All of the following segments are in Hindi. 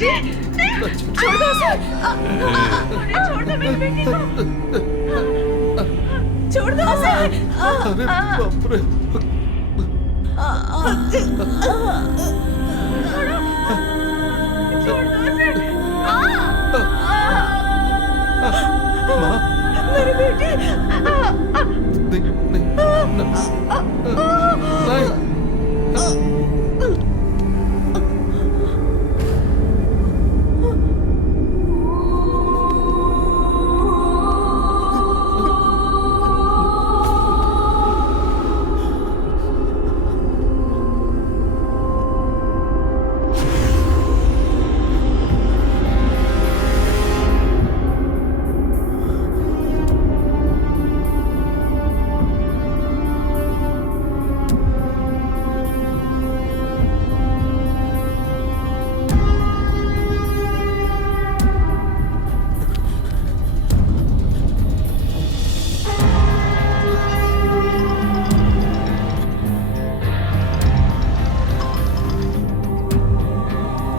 बेटी, छोड़ दो उसे। अरे छोड़ दो मेरी बेटी को, छोड़ दो उसे। अरे बाप रे। छोड़ दो उसे। माँ, मेरी बेटी। नहीं नहीं नहीं।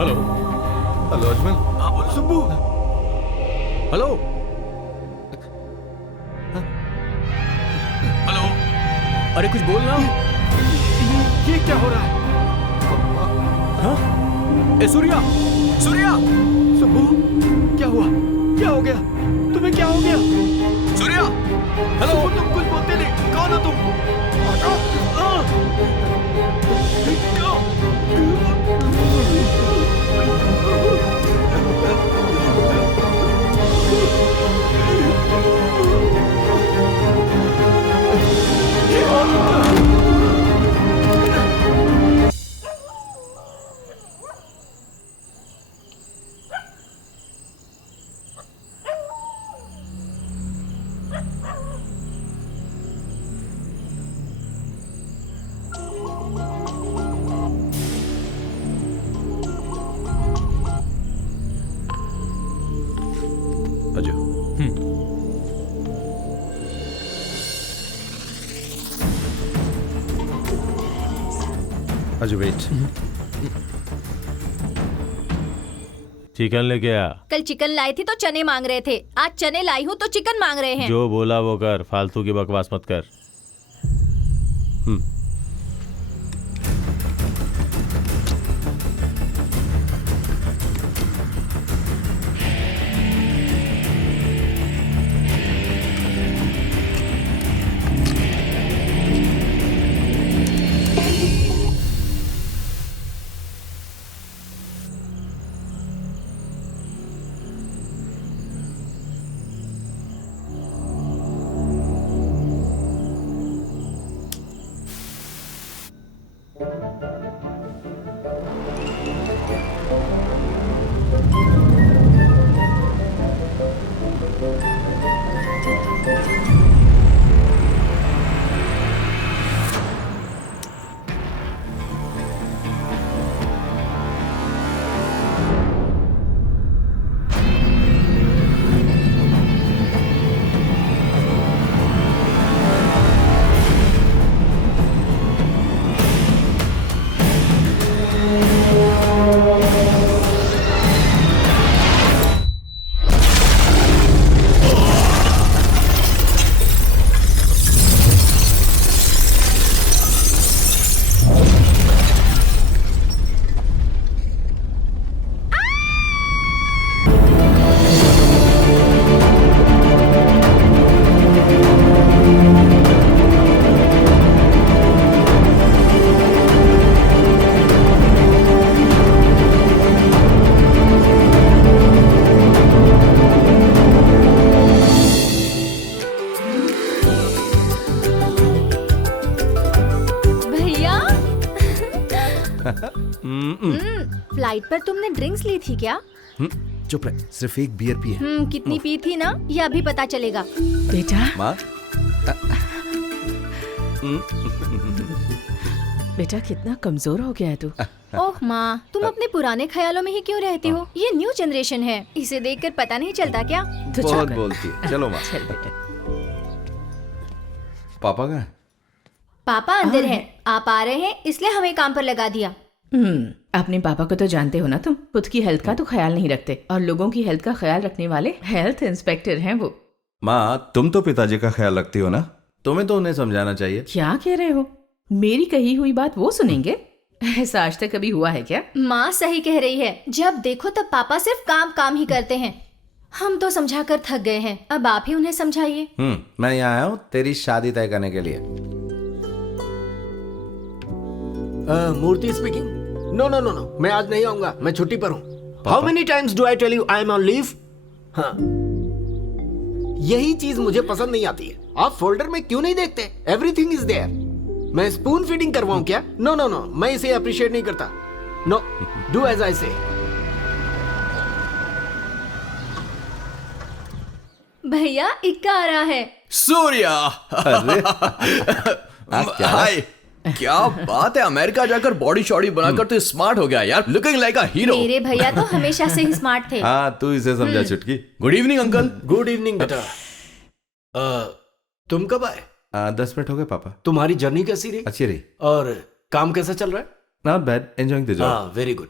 Hello hello Ajmal. हाँ बोलो सुब्बू। हेलो हेलो, अरे कुछ बोल ना। ये क्या हो रहा है? हाँ? ए सूर्या, सूर्या, सुब्बू, क्या हुआ? क्या हो गया? तुम्हें क्या हो गया? सूर्या, हेलो। सुब्बू, तुम कुछ बोलते नहीं। कौन हो तुम? अजय, अजय वेट। चिकन लेके आ। कल चिकन लाई थी तो चने मांग रहे थे, आज चने लाई हूँ तो चिकन मांग रहे हैं। जो बोला वो कर, फालतू की बकवास मत कर। फ्लाइट पर तुमने ड्रिंक्स ली थी क्या? चुप रहे, सिर्फ एक बियर पी है। कितनी पी थी ना, ये अभी पता चलेगा। बेटा, माँ, बेटा कितना कमजोर हो गया है तू। ओह माँ, तुम अपने पुराने ख्यालों में ही क्यों रहती हो? ये न्यू जनरेशन है, इसे देखकर पता नहीं चलता क्या? तो बहुत चल बोलती है। चलो माँ। चल बेटा। पापा कहाँ है? पापा अंदर है, आप आ रहे हैं इसलिए हमें काम पर लगा दिया। अपने पापा को तो जानते हो ना तुम, खुद की हेल्थ का तो ख्याल नहीं रखते और लोगों की हेल्थ का ख्याल रखने वाले हेल्थ इंस्पेक्टर हैं वो। माँ, तुम तो पिताजी का ख्याल रखती हो ना, तुम्हें तो उन्हें समझाना चाहिए। क्या कह रहे हो? मेरी कही हुई बात वो सुनेंगे? ऐसा आज तक कभी हुआ है क्या? माँ सही कह रही है, जब देखो तब पापा सिर्फ काम काम ही करते हैं। हम तो समझाकर थक गए हैं, अब आप ही उन्हें समझाइए। मैं यहाँ आया हूँ तेरी शादी तय करने के लिए। Murthy speaking. No no no no, मैं आज नहीं आऊंगा, मैं छुट्टी पर हूँ। How many times do I tell you I am on leave? हाँ, यही चीज मुझे पसंद नहीं आती है। आप फोल्डर में क्यों नहीं देखते? Everything is there. मैं स्पून फीडिंग करवाऊं क्या? नो नो नो, मैं इसे अप्रिशिएट नहीं करता। नो, डू एज आई से। भैया इक्का आ रहा है। सूर्या। हाय, क्या बात है, अमेरिका जाकर बॉडी शॉडी बनाकर तो स्मार्ट हो गया यार, लुकिंग लाइक अ हीरो। मेरे भैया तो हमेशा से ही स्मार्ट थे। हाँ, तू इसे समझा चुटकी। Good evening uncle. Good evening बेटा। तुम कब आए? 10 मिनट हो गए पापा। तुम्हारी जर्नी कैसी रही? अच्छी रही। और काम कैसा चल रहा है? Not bad, enjoying the job. हाँ, वेरी गुड।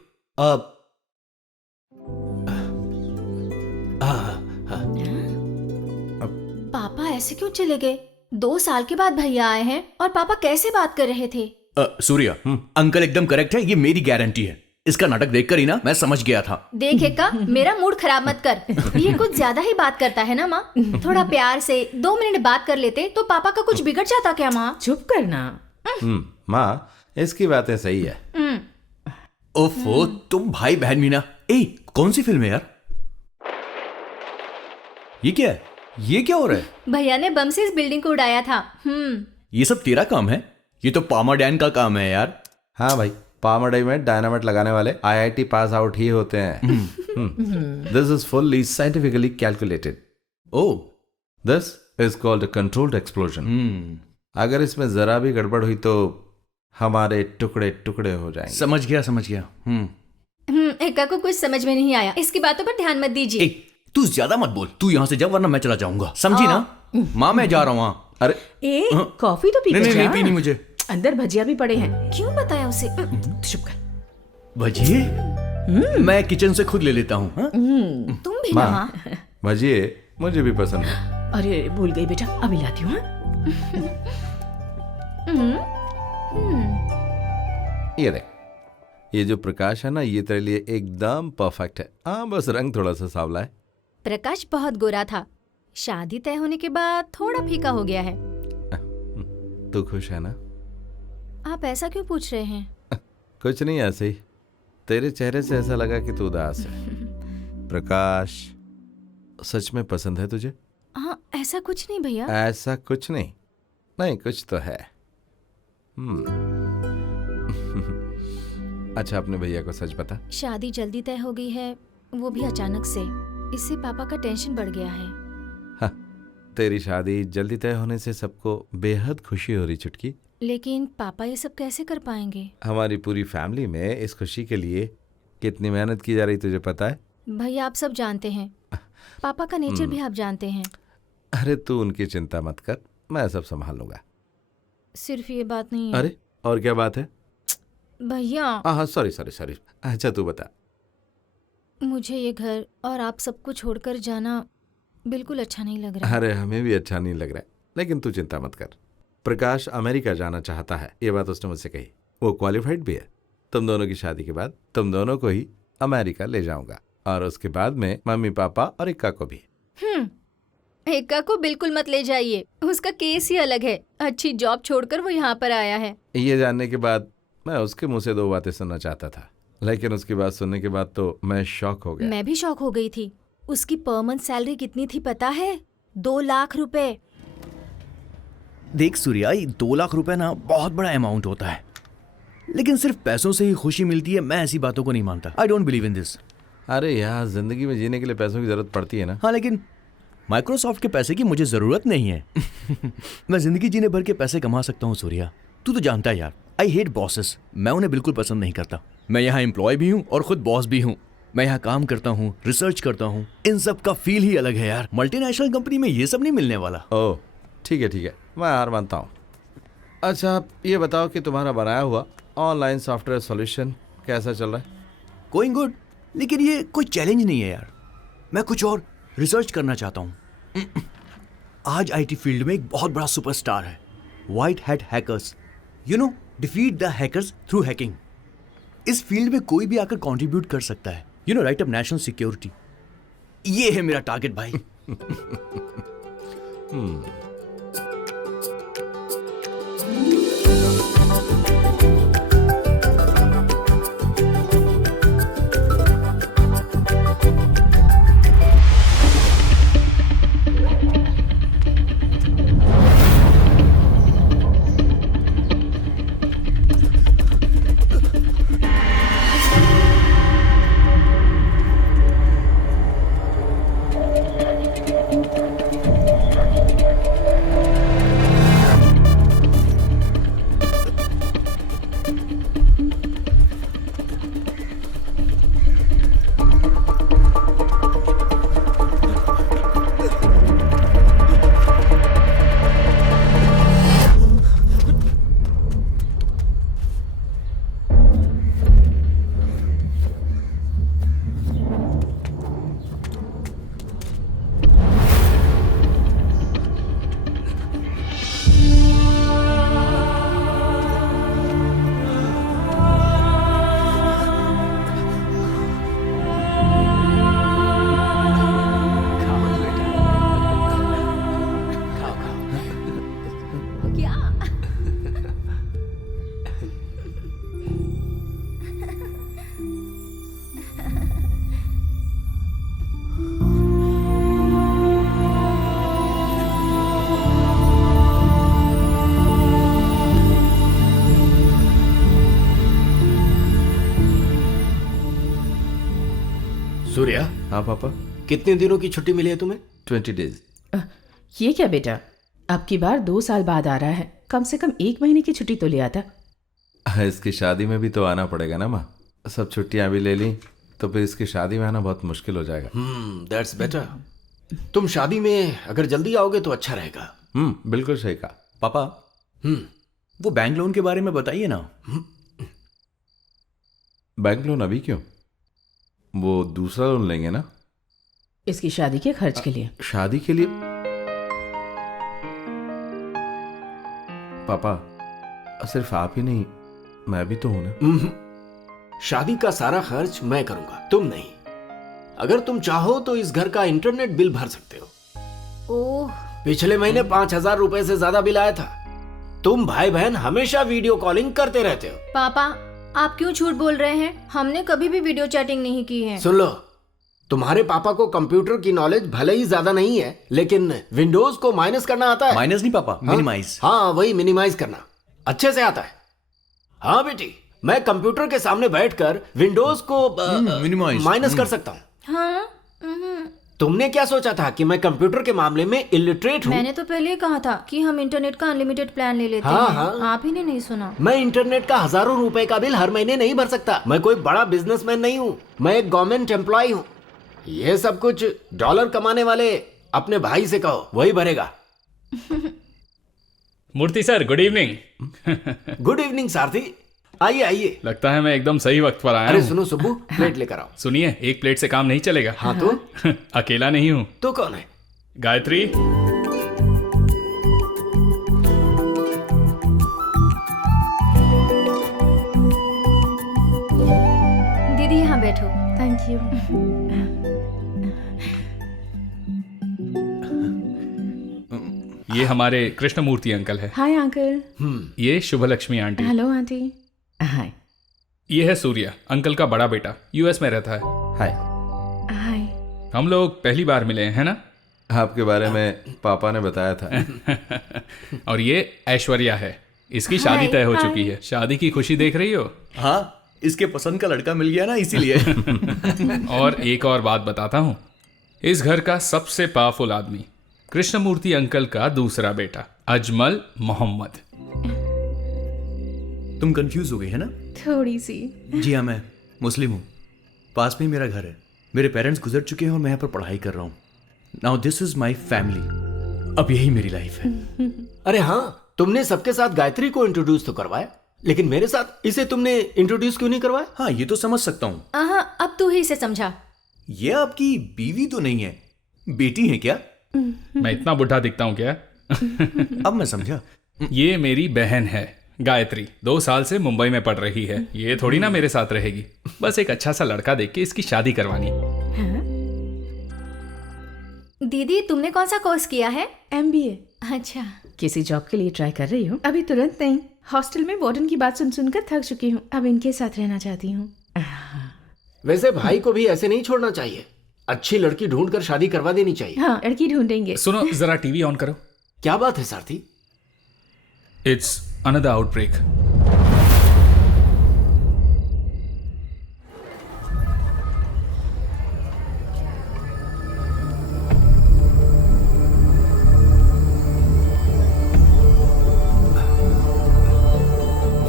पापा ऐसे क्यों चले गए? 2 साल के बाद भैया आए हैं और पापा कैसे बात कर रहे थे? सूर्या, अंकल एकदम करेक्ट है, ये मेरी गारंटी है। इसका नाटक देखकर ही ना मैं समझ गया था। देख एक्का, मेरा मूड खराब मत कर। ये कुछ ज्यादा ही बात करता है ना माँ। थोड़ा प्यार से 2 मिनट बात कर लेते तो पापा का कुछ बिगड़ जाता क्या माँ? चुप करना। माँ, इसकी बातें सही है। ओफो, तुम भाई बहन मीना। ए, कौन सी फिल्म है यार? ये क्या है? ये क्या हो रहा है? भैया ने बम से इस बिल्डिंग को उड़ाया था। ये सब तेरा काम है? ये तो पामाडैन का काम है यार। हाँ भाई, पामाडई में डायनामाइट लगाने वाले IIT पास आउट ही होते हैं। This is fully scientifically calculated. Oh, this is called a controlled explosion. अगर इसमें जरा भी गड़बड़ हुई तो हमारे टुकड़े टुकड़े हो जाएंगे। समझ गया समझ गया। एक्का को कुछ समझ में नहीं आया, इसकी बातों पर ध्यान मत दीजिए। तू ज्यादा मत बोल, तू यहाँ से जा वरना मैं चला जाऊंगा, समझी ना? माँ, मैं जा रहा हूँ वहाँ। अरे ए, कॉफी तो पी नहीं के नहीं जा। नहीं पीनी मुझे। अंदर भजिया भी पड़े हैं। क्यों बताया उसे? चुप कर। भजिए मैं किचन से खुद ले लेता हूँ। तुम भी ना माँ। भजिए मुझे भी पसंद है। अरे भूल गई बेटा, अभी लाती हूँ। ये देख, ये जो प्रकाश है ना, ये तेरे लिए एकदम परफेक्ट है। हाँ, बस रंग थोड़ा सा सांवला है। प्रकाश बहुत गोरा था, शादी तय होने के बाद थोड़ा फीका हो गया है। तू खुश है ना? आप ऐसा क्यों पूछ रहे हैं? कुछ नहीं, ऐसे ही। तेरे चेहरे से ऐसा लगा कि तू उदास है। प्रकाश सच में पसंद है तुझे? हाँ, ऐसा कुछ नहीं भैया। ऐसा कुछ नहीं? नहीं, कुछ तो है। अच्छा, अपने भैया को सच बता। शादी जल्दी तय हो गई है, वो भी अचानक से। इससे पापा का टेंशन बढ़ गया है। हाँ, तेरी शादी जल्दी तय होने से सबको बेहद खुशी हो रही चुटकी। लेकिन पापा ये सब कैसे कर पाएंगे? हमारी पूरी फैमिली में इस खुशी के लिए कितनी मेहनत की जा रही तुझे पता है? भैया आप सब जानते हैं, पापा का नेचर भी आप जानते हैं। अरे तू उनकी चिंता मत कर, मैं सब संभाल लूंगा। सिर्फ ये बात नहीं है। अरे और क्या बात है? भैया हाँ, सॉरी सॉरी सॉरी। अच्छा तू बता। मुझे ये घर और आप सबको छोड़कर जाना बिल्कुल अच्छा नहीं लग रहा। अरे हमें भी अच्छा नहीं लग रहा है, लेकिन तू चिंता मत कर। प्रकाश अमेरिका जाना चाहता है, ये बात उसने मुझसे कही। वो क्वालिफाइड भी है। तुम दोनों की शादी के बाद तुम दोनों को ही अमेरिका ले जाऊंगा, और उसके बाद में मम्मी पापा और इक्का को भी। एक्का को बिल्कुल मत ले जाइए, उसका केस ही अलग है। अच्छी जॉब छोड़कर वो यहाँ पर आया है। ये जानने के बाद मैं उसके मुंह से 2 बातें सुनना चाहता था, लेकिन उसकी बात सुनने के बाद तो मैं शॉक हो गया। मैं भी शॉक हो गई थी। उसकी पर मंथ सैलरी कितनी थी पता है? 2 लाख रुपए। देख सूर्या, 2 लाख रुपए ना बहुत बड़ा अमाउंट होता है, लेकिन सिर्फ पैसों से ही खुशी मिलती है, मैं ऐसी बातों को नहीं मानता। I don't believe in this. अरे यार, जिंदगी में जीने के लिए पैसों की जरूरत पड़ती है ना। हाँ, लेकिन माइक्रोसॉफ्ट के पैसे की मुझे जरूरत नहीं है। मैं जिंदगी जीने भर के पैसे कमा सकता हूँ सूर्या, तू तो जानता है यार। आई हेट बॉसेस, मैं उन्हें बिल्कुल पसंद नहीं करता। मैं यहाँ एम्प्लॉय भी हूँ और खुद बॉस भी हूँ। मैं यहाँ काम करता हूँ, रिसर्च करता हूँ, इन सब का फील ही अलग है यार। मल्टीनेशनल कंपनी में ये सब नहीं मिलने वाला। ओह ठीक है, मैं हार मानता हूँ। अच्छा आप ये बताओ कि तुम्हारा बनाया हुआ ऑनलाइन सॉफ्टवेयर सॉल्यूशन कैसा चल रहा है? गोइंग गुड, लेकिन ये कोई चैलेंज नहीं है यार। मैं कुछ और रिसर्च करना चाहता हूँ। आज आईटी फील्ड में एक बहुत बड़ा सुपरस्टार है, white hat hackers. You know, defeat the hackers through hacking. इस फील्ड में कोई भी आकर कंट्रीब्यूट कर सकता है। You know, right up national security. ये है मेरा टारगेट भाई। क्या? सूर्या, हाँ पापा। कितने दिनों की छुट्टी मिली है तुम्हें? 20 days। ये क्या बेटा, अब की बार 2 साल बाद आ रहा है। कम से कम 1 महीने की छुट्टी तो ले आता। इसकी शादी में भी तो आना पड़ेगा ना माँ। सब छुट्टियां भी ले ली तो फिर इसकी शादी में आना बहुत मुश्किल हो जाएगा। That's better. तुम शादी में अगर जल्दी आओगे तो अच्छा रहेगा। बिल्कुल सही कहा। पापा, वो बैंक लोन के बारे में बताइए ना। बैंक लोन अभी क्यों? वो दूसरा लोन लेंगे ना इसकी शादी के खर्च के लिए। शादी के लिए। पापा, सिर्फ आप ही नहीं, मैं भी तो हूं ना। शादी का सारा खर्च मैं करूंगा, तुम नहीं। अगर तुम चाहो तो इस घर का इंटरनेट बिल भर सकते हो। ओह, पिछले महीने 5,000 रुपए से ज्यादा बिल आया था। तुम भाई बहन हमेशा वीडियो कॉलिंग करते रहते हो। पापा आप क्यों झूठ बोल रहे हैं? हमने कभी भी वीडियो चैटिंग नहीं की है। सुन लो, तुम्हारे पापा को कंप्यूटर की नॉलेज भले ही ज्यादा नहीं है, लेकिन विंडोज को माइनस करना आता है। माइनस नहीं पापा, मिनिमाइज। हाँ, वही मिनिमाइज करना अच्छे से आता है। हाँ बेटी, मैं कंप्यूटर के सामने बैठकर विंडोज को minimize, माइनस कर सकता हूँ। हाँ, तुमने क्या सोचा था कि मैं कंप्यूटर के मामले में इलिटरेट हूँ? मैंने तो पहले ही कहा था कि हम इंटरनेट का अनलिमिटेड प्लान ले लेते हाँ, हैं। हाँ। आप ही ने नहीं सुना। मैं इंटरनेट का हजारों रुपए का बिल हर महीने नहीं भर सकता। मैं कोई बड़ा बिजनेसमैन नहीं हूँ, मैं एक गवर्नमेंट एम्प्लॉय हूँ। ये सब कुछ डॉलर कमाने वाले अपने भाई से कहो, वही भरेगा। Murthy sir, good evening. Good evening Sarathi, आइए आइए। लगता है मैं एकदम सही वक्त पर आया अरे हूँ। सुनो सुब्बू, प्लेट लेकर आओ। सुनिए, एक प्लेट से काम नहीं चलेगा। हाँ तो? अकेला नहीं हूँ। तो कौन है? गायत्री। दीदी यहाँ बैठो। Thank you. ये हमारे कृष्णमूर्ति अंकल है। Hi uncle. ये Shubhalakshmi aunty. Hello aunty. Hi. ये है सूर्या, अंकल का बड़ा बेटा, यूएस में रहता है। हाय। हाय। हम लोग पहली बार मिले हैं, है ना? आपके बारे में पापा ने बताया था। और ये ऐश्वर्या है, इसकी शादी तय हो चुकी है। शादी की खुशी देख रही हो? हाँ, इसके पसंद का लड़का मिल गया ना, इसीलिए। और एक और बात बताता हूँ, इस घर का सबसे पावरफुल आदमी, कृष्णमूर्ति अंकल का दूसरा बेटा अजमल मोहम्मद। तुम कंफ्यूज हो गई है ना? थोड़ी सी। जी हाँ, मैं मुस्लिम हूँ। पास में ही मेरा घर है। मेरे पेरेंट्स गुजर चुके हैं और मैं यहाँ पर पढ़ाई कर रहा हूँ। Now this is my family. अब यही मेरी लाइफ है। अरे हाँ, तुमने सबके साथ गायत्री को इंट्रोड्यूस तो करवाया। लेकिन मेरे साथ इसे तुमने इंट्रोड्यूस क्यों नहीं करवाया? हाँ, ये तो समझ सकता हूँ। अब तू ही इसे समझा। ये आपकी बीवी तो नहीं है, बेटी है क्या? मैं इतना बुढ़ा दिखता हूँ क्या? अब मैं समझा। ये मेरी बहन है गायत्री, 2 साल से मुंबई में पढ़ रही है। ये थोड़ी ना मेरे साथ रहेगी। बस एक अच्छा सा लड़का देख के इसकी शादी करवानी। दीदी तुमने कौन सा कोर्स किया है? MBA। अच्छा। किसी जॉब के लिए ट्राई कर रही हूँ, अभी तुरंत नहीं। हॉस्टल में वार्डन की बात सुन सुनकर थक चुकी हूँ, अब इनके साथ रहना चाहती हूँ। वैसे भाई को भी ऐसे नहीं छोड़ना चाहिए, अच्छी लड़की ढूंढकर शादी करवा देनी चाहिए। हाँ, लड़की ढूंढेंगे। सुनो, जरा टीवी ऑन करो। क्या बात है Sarathi? It's another outbreak.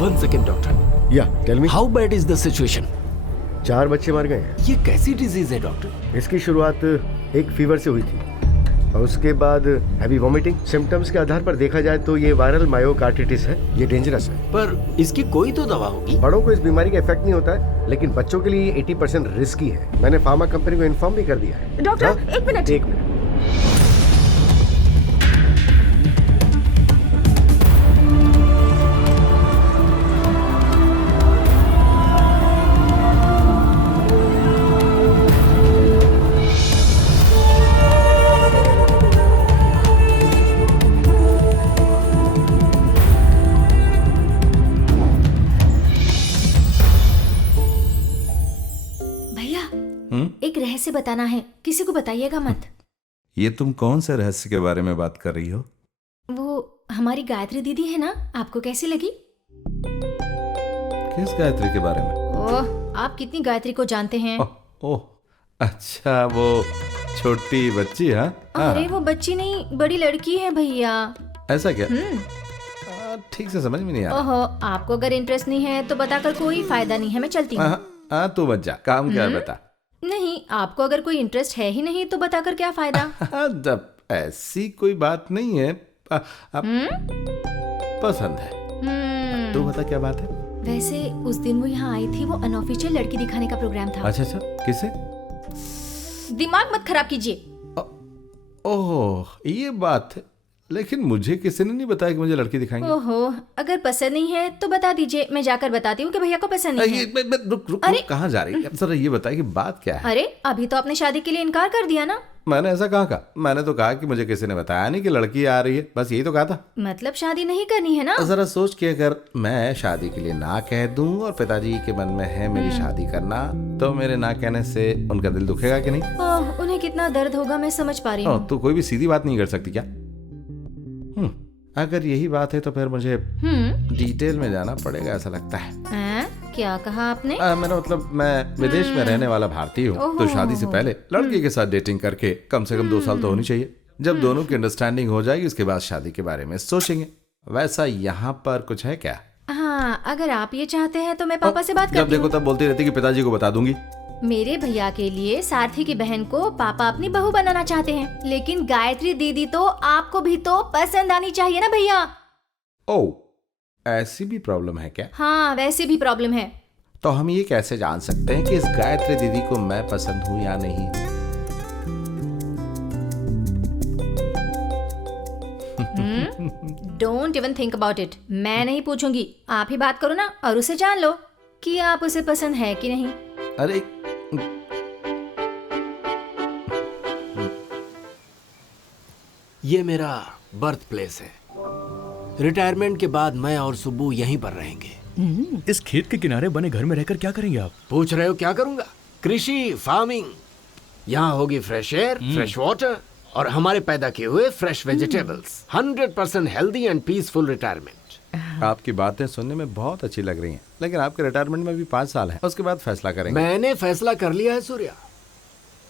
One second, doctor. Yeah tell me. How bad is the situation? 4 बच्चे मर गए हैं। ये कैसी डिजीज है डॉक्टर? इसकी शुरुआत एक फीवर से हुई थी और उसके बाद हैवी वॉमिटिंग। सिम्टम्स के आधार पर देखा जाए तो ये वायरल मायोकार्डिटिस है। ये डेंजरस है। पर इसकी कोई तो दवा होगी। बड़ों को इस बीमारी का इफेक्ट नहीं होता है, लेकिन बच्चों के लिए 80% रिस्की है। मैंने फार्मा कंपनी को इन्फॉर्म भी कर दिया है। डॉक्टर, हाँ? एक मिनट। एक मिनट। एक रहस्य बताना है, किसी को बताइएगा मत। ये तुम कौन से रहस्य के बारे में बात कर रही हो? वो हमारी गायत्री दीदी है ना, आपको कैसी लगी? किस गायत्री के बारे में? ओह, आप कितनी गायत्री को जानते हैं? ओह, अच्छा, वो छोटी बच्ची। हाँ, अरे वो बच्ची नहीं, बड़ी लड़की है भैया। ऐसा क्या? ठीक से समझ में नहीं आ रहा। ओहो, आपको अगर इंटरेस्ट नहीं है तो बताकर कोई फायदा नहीं है, मैं चलती हूँ। तू बच जा, काम क्या है बता। नहीं, आपको अगर कोई इंटरेस्ट है ही नहीं तो बताकर क्या फायदा? जब ऐसी कोई बात नहीं है। पसंद है। तू बता क्या बात है? वैसे उस दिन वो यहाँ आई थी, वो अनऑफिशियल लड़की दिखाने का प्रोग्राम था। अच्छा, किसे? दिमाग मत खराब कीजिए। ओह, ये बात है। लेकिन मुझे किसी ने नहीं बताया कि मुझे लड़की दिखाएंगे। ओहो, अगर पसंद नहीं है तो बता दीजिए, मैं जाकर बताती हूँ कि भैया को पसंद नहीं है। रुक, कहाँ जा रही है? जरा ये बताइए कि बात क्या है? अरे अभी तो आपने शादी के लिए इनकार कर दिया ना। मैंने ऐसा कहाँ कहा? मैंने तो कहा कि मुझे किसी ने बताया नहीं कि लड़की आ रही है, बस यही तो कहा था। मतलब शादी नहीं करनी है ना? जरा सोच के, अगर मैं शादी के लिए ना कह दूं और पिताजी के मन में है मेरी शादी करना, तो मेरे ना कहने से उनका दिल दुखेगा कि नहीं? उन्हें कितना दर्द होगा मैं समझ पा रही हूँ। तो कोई भी सीधी बात नहीं कर सकती क्या? अगर यही बात है तो फिर मुझे डिटेल में जाना पड़ेगा, ऐसा लगता है। क्या कहा आपने? मैंने मतलब, मैं विदेश में रहने वाला भारतीय हूँ, तो शादी से पहले लड़की के साथ डेटिंग करके कम से कम 2 साल तो होनी चाहिए। जब दोनों की अंडरस्टैंडिंग हो जाएगी उसके बाद शादी के बारे में सोचेंगे। वैसा यहाँ पर कुछ है क्या? हाँ, अगर आप ये चाहते हैं तो मैं पापा से बात जब करती देखो तब बोलती रहती कि पिताजी को बता दूंगी। मेरे भैया के लिए सारथी की बहन को पापा अपनी बहू बनाना चाहते हैं, लेकिन गायत्री दीदी तो आपको भी तो पसंद आनी चाहिए ना भैया। ओह, ऐसी भी प्रॉब्लम है क्या? हाँ, वैसे भी प्रॉब्लम है। तो हम ये कैसे जान सकते हैं कि इस गायत्री दीदी को मैं पसंद हूँ या नहीं? Don't even think about it. मैं नहीं पूछूंगी, आप ही बात करो ना और उसे जान लो कि आप उसे पसंद है कि नहीं। अरे ये मेरा बर्थ प्लेस है। रिटायरमेंट के बाद मैं और सुब्बू यहीं पर रहेंगे। इस खेत के किनारे बने घर में रहकर क्या करेंगे आप? पूछ रहे हो क्या करूंगा? कृषि, फार्मिंग। यहाँ होगी फ्रेश एयर, फ्रेश वाटर और हमारे पैदा किए हुए fresh vegetables. 100% healthy and peaceful retirement. आपकी बातें सुनने में बहुत अच्छी लग रही हैं, लेकिन आपके रिटायरमेंट में भी 5 साल है, उसके बाद फैसला करेंगे। मैंने फैसला कर लिया है सूर्या।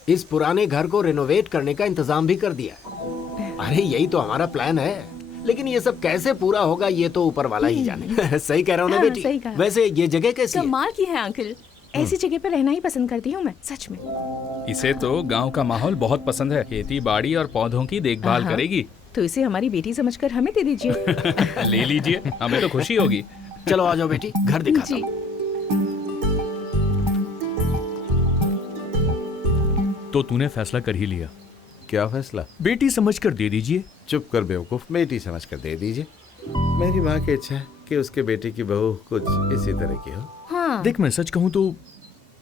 इस पुराने घर को रेनोवेट करने का इंतजाम भी कर दिया है। अरे यही तो हमारा प्लान है, लेकिन ये सब कैसे पूरा होगा ये तो ऊपर वाला ही जाने। सही कह रहा हूँ ना बेटी? सही कहा। वैसे ये जगह कैसी है? कमाल की है अंकल, ऐसी जगह पर रहना ही पसंद करती हूँ मैं, सच में। इसे तो गांव का माहौल बहुत पसंद है। खेती बाड़ी और पौधों की देखभाल करेगी। तो इसे हमारी बेटी समझकर हमें दे दीजिए। ले लीजिए, हमें तो खुशी होगी। चलो आ जाओ बेटी, घर दिखाता जी। हूँ। तो तूने फैसला कर ही लिया? क्या फैसला? बेटी समझकर दे दीजिए। चुप कर बेवकूफ, बेटी समझ कर दे दीजिए। मेरी माँ की इच्छा है कि उसके बेटे की बहू कुछ इसी तरह की हो। हाँ। देख, मैं सच कहूँ तो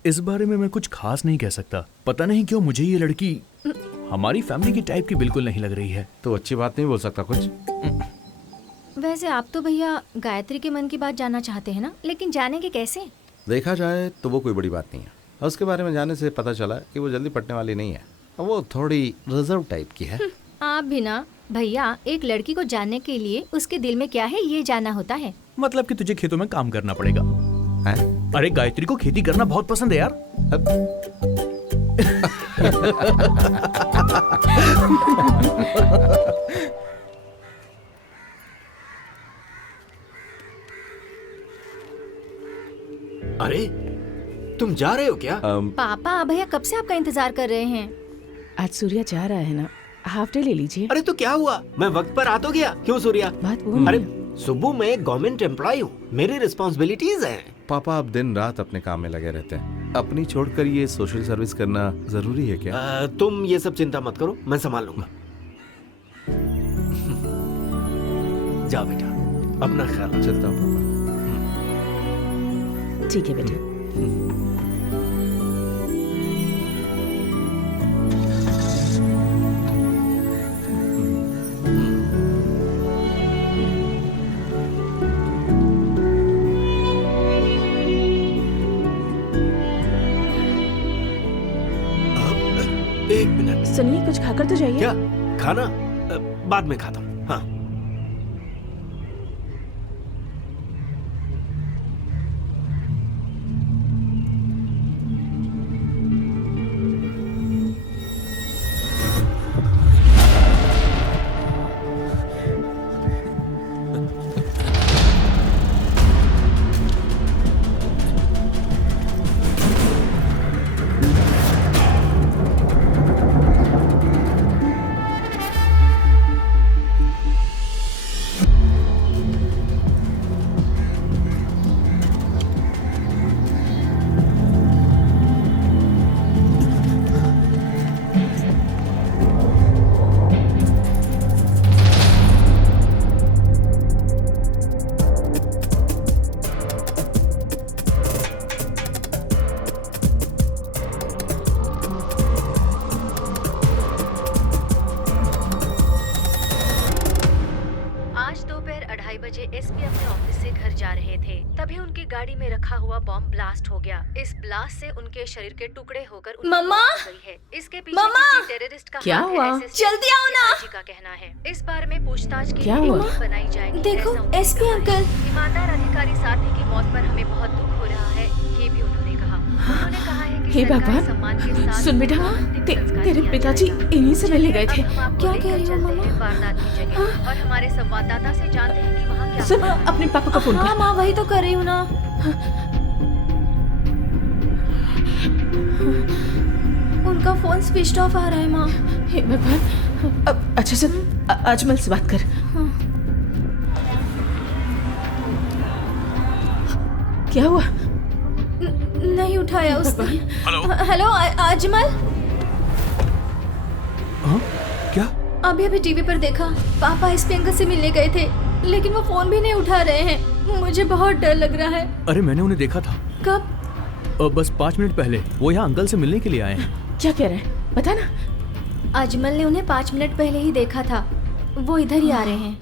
इस बारे में मैं कुछ खास नहीं कह सकता। पता नहीं क्यों मुझे ये लड़की हमारी फैमिली की टाइप की बिल्कुल नहीं लग रही है। तो अच्छी बात नहीं बोल सकता कुछ? वैसे आप तो भैया गायत्री के मन की बात जानना चाहते हैं ना, लेकिन जानेंगे कैसे? देखा जाए तो वो कोई बड़ी बात नहीं है। उसके बारे में जानने से पता चला कि वो जल्दी पटने वाली नहीं है। वो थोड़ी रिजर्व टाइप की है। आप भी ना भैया, एक लड़की को जानने के लिए उसके दिल में क्या है ये जानना होता है। मतलब कि तुझे खेतों में काम करना पड़ेगा। हैं? अरे गायत्री को खेती करना बहुत पसंद है यार। अरे तुम जा रहे हो क्या? पापा भैया कब से आपका इंतजार कर रहे हैं। आज सूर्या जा रहा है ना, हाफ डे ले लीजिए। अरे तो क्या हुआ, मैं वक्त पर आ तो गया। क्यों सूर्या? बात वो अरे सुबह मैं गवर्नमेंट एम्प्लॉय हूँ, मेरी रिस्पॉन्सिबिलिटीज हैं। पापा अब दिन रात अपने काम में लगे रहते हैं। अपनी छोड़कर ये सोशल सर्विस करना जरूरी है क्या? तुम ये सब चिंता मत करो, मैं संभाल लूंगा। जाओ बेटा, अपना ख्याल रखो। चलता हूँ पापा। ठीक है बेटा। एक मिनट। सुनिए, कुछ खाकर तो जाइए। क्या खाना? बाद में खाता हूँ। हाँ। एसपी अपने ऑफिस से घर जा रहे थे, तभी उनकी गाड़ी में रखा हुआ बॉम्ब ब्लास्ट हो गया। इस ब्लास्ट से उनके शरीर के टुकड़े होकर उनकी मम्मा! मौत हो गई है। इसके पीछे मम्मा! किसी टेररिस्ट का क्या हाथ है, हुआ? ऐसे जल्दी आओ ना! जी का कहना है। इस बारे में पूछताछ के क्या लिए हुआ? टीम बनाई जाएगी। देखो, ऐसा उन्होंने एसपी कहा है। अंकल। ईमानदार अधिकारी साथी की मौत पर हमें बहुत दुख हो रहा है, ये भी उन्होंने कहा। उन्होंने कहा है कि हे सरकारी भगवान, सम्मान के साथ सुन बेटा, अंतिम संस्कार तेरे किया पिताजी जाएगा। इन्हीं से मिलने गए थे। अब हम आपको क्या लेकर कह रही हो, चलते हैं मम्मा? वारदात की जगह और हमारे संवाददाता से जानते हैं कि वहाँ क्या सुन, हुआ है। अपने पापा का फोन हाँ कर। माँ, वही तो कर रही हूँ ना। उनका फोन स्विच ऑफ आ रहा है माँ। हे भगवान, अब अच्छा सुन, अजमल से बात कर। क्या हुआ? नहीं उठाया उसने। हेलो। हेलो अजमल। हाँ? क्या? अभी अभी टीवी पर देखा, पापा एसपी अंकल से मिलने गए थे, लेकिन वो फोन भी नहीं उठा रहे हैं। मुझे बहुत डर लग रहा है। अरे मैंने उन्हें देखा था। कब? बस 5 मिनट पहले। वो यहाँ अंकल से मिलने के लिए आए हैं। क्या कह रहे हैं, बता ना। अजमल ने उन्हें 5 मिनट पहले ही देखा था। वो इधर ही आ रहे हैं।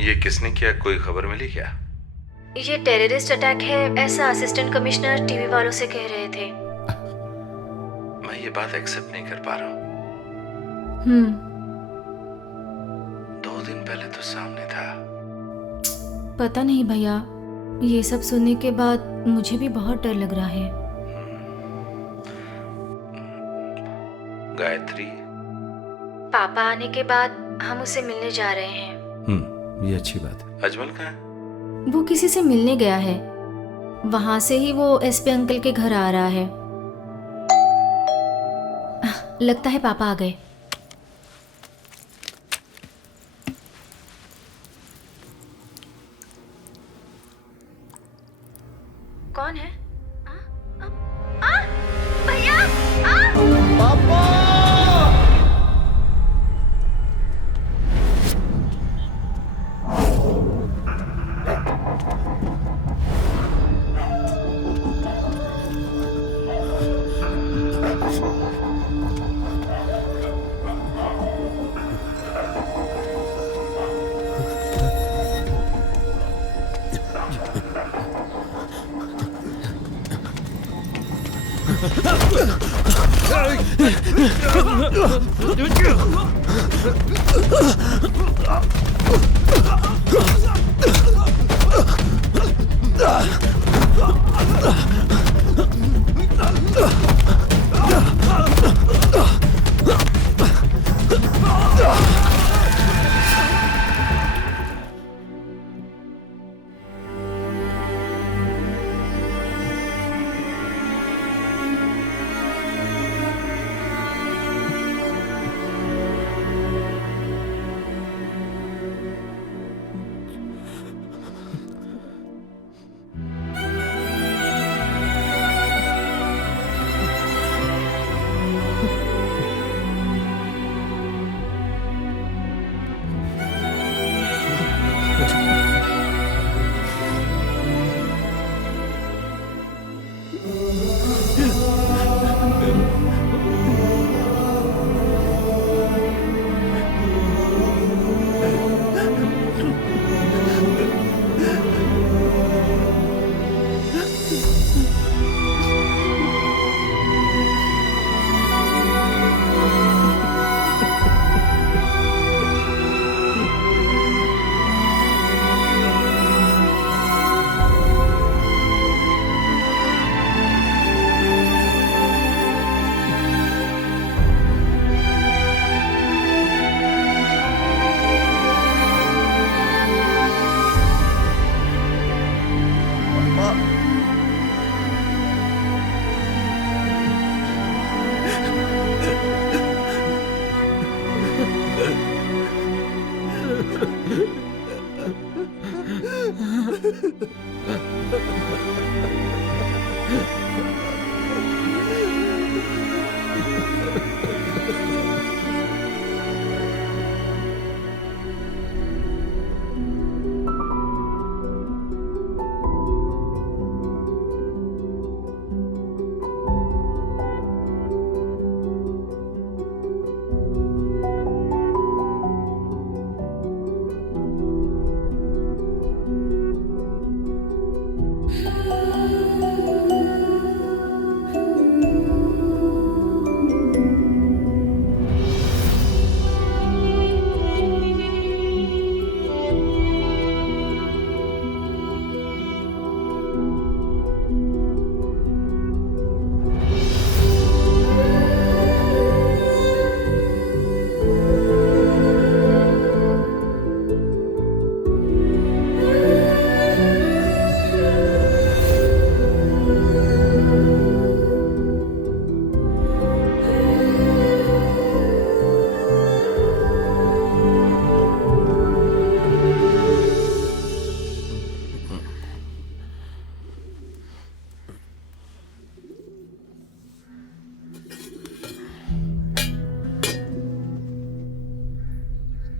ये किसने किया, कोई खबर मिली क्या? ये टेररिस्ट अटैक है, ऐसा असिस्टेंट कमिश्नर टीवी वालों से कह रहे थे। मैं ये बात एक्सेप्ट नहीं कर पा रहा हूँ। 2 दिन पहले तो सामने था। पता नहीं भैया, ये सब सुनने के बाद मुझे भी बहुत डर लग रहा है। गायत्री? पापा आने के बाद हम उसे मिलने जा रहे हैं। ये अच्छी बात है। अजमल कहाँ है? वो किसी से मिलने गया है, वहां से ही वो एसपी अंकल के घर आ रहा है। लगता है पापा आ गए।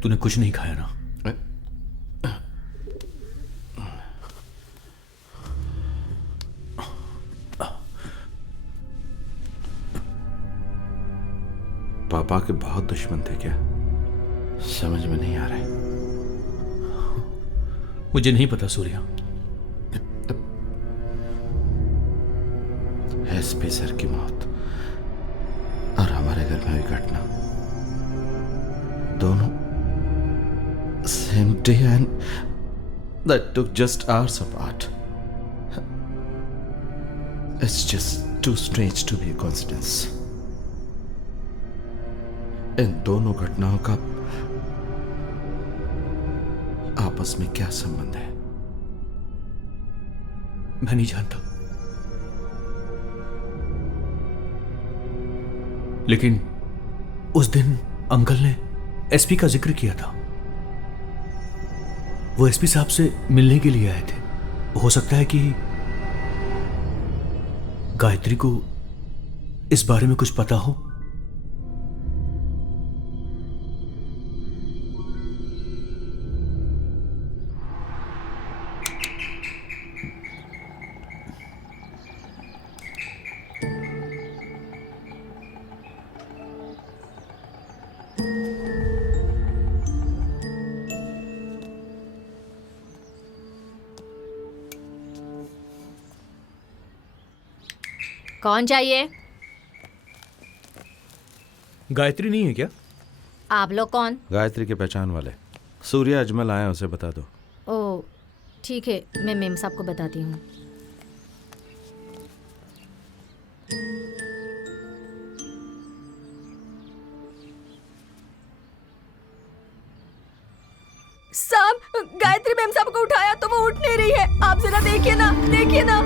तूने कुछ नहीं खाया ना? पापा के बहुत दुश्मन थे क्या? समझ में नहीं आ रहा है। मुझे नहीं पता सूर्या। एसपी सर की मौत और हमारे घर में हुई घटना, दोनों same day and that took just hours apart. It's just too strange to be a coincidence. इन दोनों घटनाओं का आपस में क्या संबंध है? मैं नहीं जानता, लेकिन उस दिन अंकल ने एसपी का जिक्र किया था। वो एसपी साहब से मिलने के लिए आए थे। हो सकता है कि गायत्री को इस बारे में कुछ पता हो। कौन चाहिए? गायत्री नहीं है क्या? आप लोग कौन? गायत्री के पहचान वाले सूर्या अजमल आया, उसे बता दो। ओ ठीक है, मैं मेम साहब को बताती हूँ। साहब, गायत्री मैम साहब को उठाया तो वो उठ नहीं रही है। आप जरा देखिए ना, देखिए ना,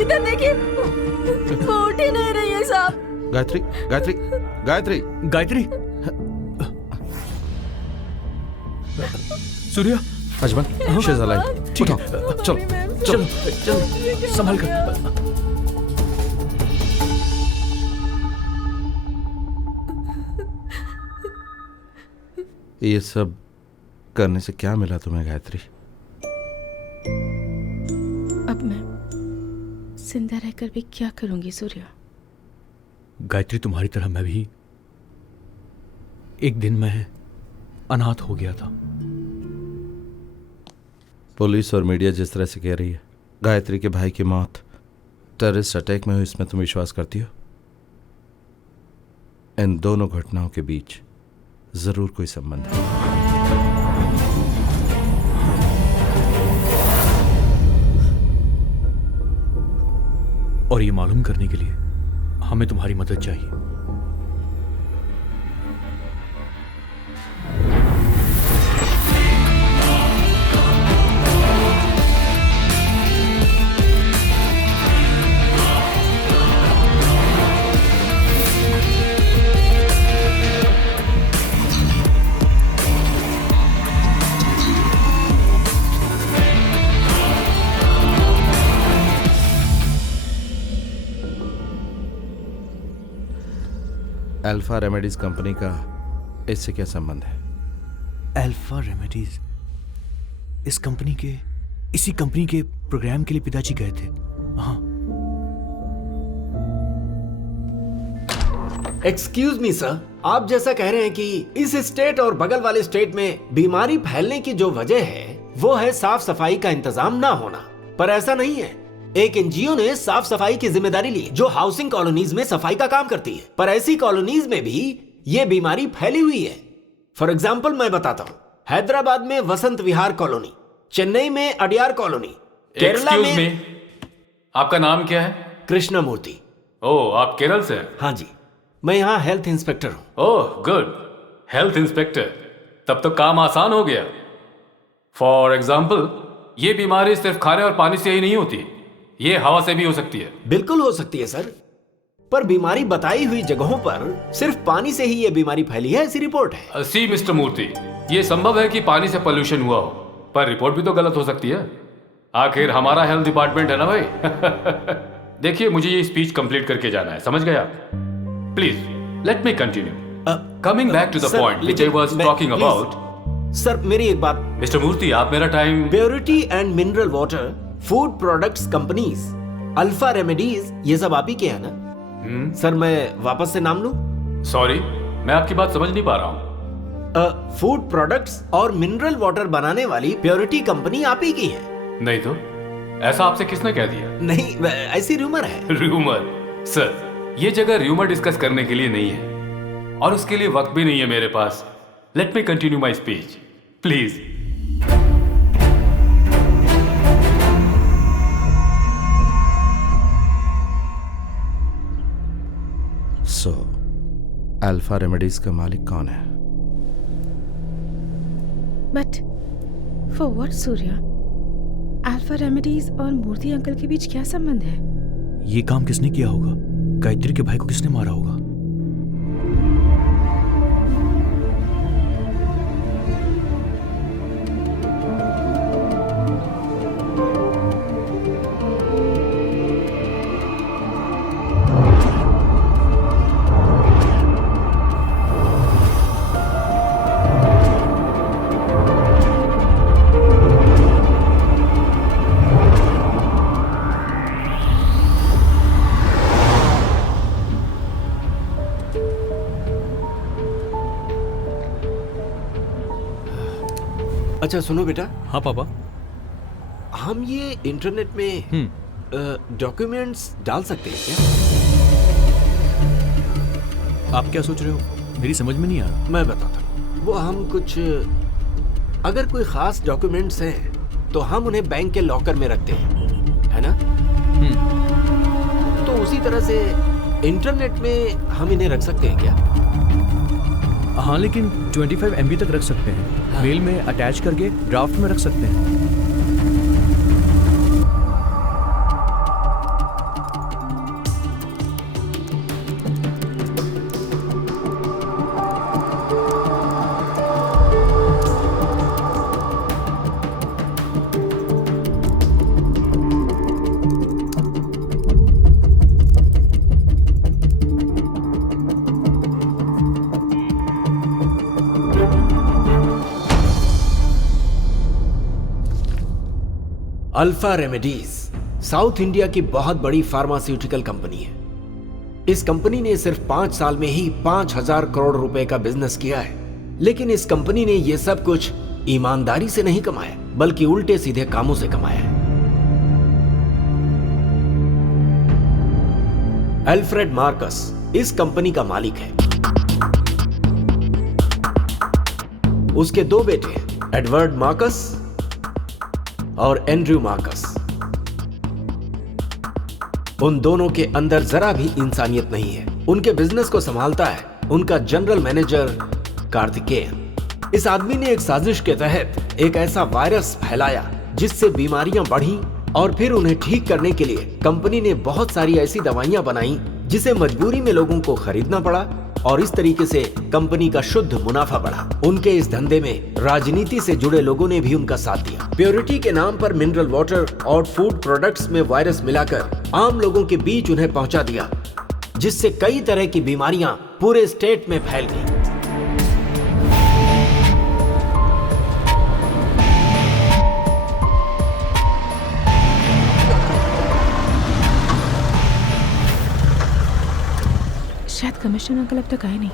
इधर देखिए, वो उठ ही नहीं रही है साहब। Gayatri, Gayatri, Gayatri, Gayatri. Surya. Ajmal, she is alive. ठीक है, चलो चलो चलो, संभाल कर। ये सब करने से क्या मिला तुम्हें गायत्री? अब मैं जिंदा रहकर भी क्या करूंगी सूर्या? गायत्री, तुम्हारी तरह मैं भी एक दिन मैं अनाथ हो गया था। पुलिस और मीडिया जिस तरह से कह रही है गायत्री के भाई की मौत टेररिस्ट अटैक में हुई, इसमें तुम विश्वास करती हो? इन दोनों घटनाओं के बीच जरूर कोई संबंध है। और ये मालूम करने के लिए हमें तुम्हारी मदद चाहिए। अल्फा रेमेडीज कंपनी का इससे क्या संबंध है? अल्फा रेमेडीज इसी कंपनी के प्रोग्राम के लिए पिताजी गए थे। हाँ। एक्सक्यूज मी सर, आप जैसा कह रहे हैं कि इस स्टेट और बगल वाले स्टेट में बीमारी फैलने की जो वजह है वो है साफ सफाई का इंतजाम ना होना, पर ऐसा नहीं है। एक एनजीओ ने साफ सफाई की जिम्मेदारी ली जो हाउसिंग कॉलोनीज में सफाई का काम करती है, पर ऐसी कॉलोनीज में भी ये बीमारी फैली हुई है। फॉर एग्जाम्पल मैं बताता हूँ, हैदराबाद में वसंत विहार कॉलोनी, चेन्नई में अडियार कॉलोनी, केरला में। आपका नाम क्या है? कृष्णा मूर्ति। ओह, आप केरल से हैं? हाँ जी, मैं यहाँ हेल्थ इंस्पेक्टर हूँ। ओह गुड, हेल्थ इंस्पेक्टर, तब तो काम आसान हो गया। फॉर एग्जाम्पल, ये बीमारी सिर्फ खाने और पानी से ही नहीं होती, ये हवा से भी हो सकती है। बिल्कुल हो सकती है सर, पर बीमारी बताई हुई जगहों पर सिर्फ पानी से ही ये बीमारी फैली है, ऐसी रिपोर्ट है। सी मिस्टर मूर्ति, ये संभव है कि पानी से पोल्यूशन हुआ हो, पर रिपोर्ट भी तो गलत हो सकती है। आखिर हमारा हेल्थ डिपार्टमेंट है ना भाई। देखिए, मुझे ये स्पीच कंप्लीट करके जाना है, समझ गए आप? Please let me continue. Coming back to the point which I was talking about. Sir मेरी एक बात। मिस्टर मूर्ति, आप मेरा time. Purity and mineral water, food products companies, alpha remedies, ये सब आप ही के हैं ना? सर मैं वापस से नाम लूं? सॉरी, मैं आपकी बात समझ नहीं पा रहा हूं। फूड प्रोडक्ट्स और मिनरल वाटर बनाने वाली प्योरिटी कंपनी आप ही की है? नहीं तो, ऐसा आपसे किसने कह दिया? नहीं, ऐसी रूमर है। रूमर? सर, ये जगह रूमर डिस्कस करने के लिए नहीं है, और उसके लिए वक्त भी नहीं है मेरे पास। Let me continue my speech please. So alpha remedies का मालिक कौन है? But for what Surya? Alpha remedies और मूर्ति अंकल के बीच क्या संबंध है? ये काम किसने किया होगा? गायत्री के भाई को किसने मारा होगा? अच्छा सुनो बेटा। हाँ पापा। हम ये इंटरनेट में डॉक्यूमेंट्स डाल सकते हैं क्या? आप क्या सोच रहे हो? मेरी समझ में नहीं आ रहा। मैं बताता हूँ। वो हम कुछ, अगर कोई खास डॉक्यूमेंट्स हैं तो हम उन्हें बैंक के लॉकर में रखते हैं, है ना? तो उसी तरह से इंटरनेट में हम इन्हें रख सकते हैं क्या? हाँ, लेकिन 25 MB तक रख सकते हैं। हाँ। मेल में अटैच करके ड्राफ्ट में रख सकते हैं। अल्फा रेमेडीज साउथ इंडिया की बहुत बड़ी फार्मास्यूटिकल कंपनी है। इस कंपनी ने सिर्फ 5 साल में ही 5000 करोड़ रुपए का बिजनेस किया है। लेकिन इस कंपनी ने यह सब कुछ ईमानदारी से नहीं कमाया, बल्कि उल्टे सीधे कामों से कमाया है। एल्फ्रेड मार्कस इस कंपनी का मालिक है। उसके 2 बेटे एडवर्ड मार्कस और एंड्रयू मार्कस। उन दोनों के अंदर जरा भी इंसानियत नहीं है। उनके बिजनेस को संभालता है उनका जनरल मैनेजर कार्तिकेयन। इस आदमी ने एक साजिश के तहत एक ऐसा वायरस फैलाया जिससे बीमारियां बढ़ी, और फिर उन्हें ठीक करने के लिए कंपनी ने बहुत सारी ऐसी दवाइयां बनाई जिसे मजबूरी में लोगों को खरीदना पड़ा, और इस तरीके से कंपनी का शुद्ध मुनाफा बढ़ा। उनके इस धंधे में राजनीति से जुड़े लोगों ने भी उनका साथ दिया। प्योरिटी के नाम पर मिनरल वाटर और फूड प्रोडक्ट्स में वायरस मिलाकर आम लोगों के बीच उन्हें पहुंचा दिया, जिससे कई तरह की बीमारियां पूरे स्टेट में फैल गई। शायद कमिश्नर अंकल अब तक आए नहीं।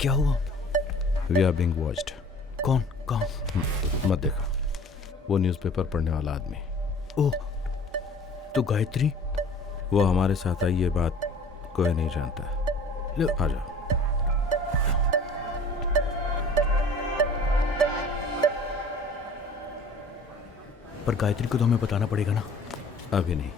क्या हुआ? We are being watched. कौन? कहाँ? मत देखो, वो न्यूज़पेपर पढ़ने वाला आदमी। ओह, तो गायत्री? वो हमारे साथ आई, ये बात कोई नहीं जानता। आ जाओ। पर गायत्री को तो हमें बताना पड़ेगा ना। अभी नहीं।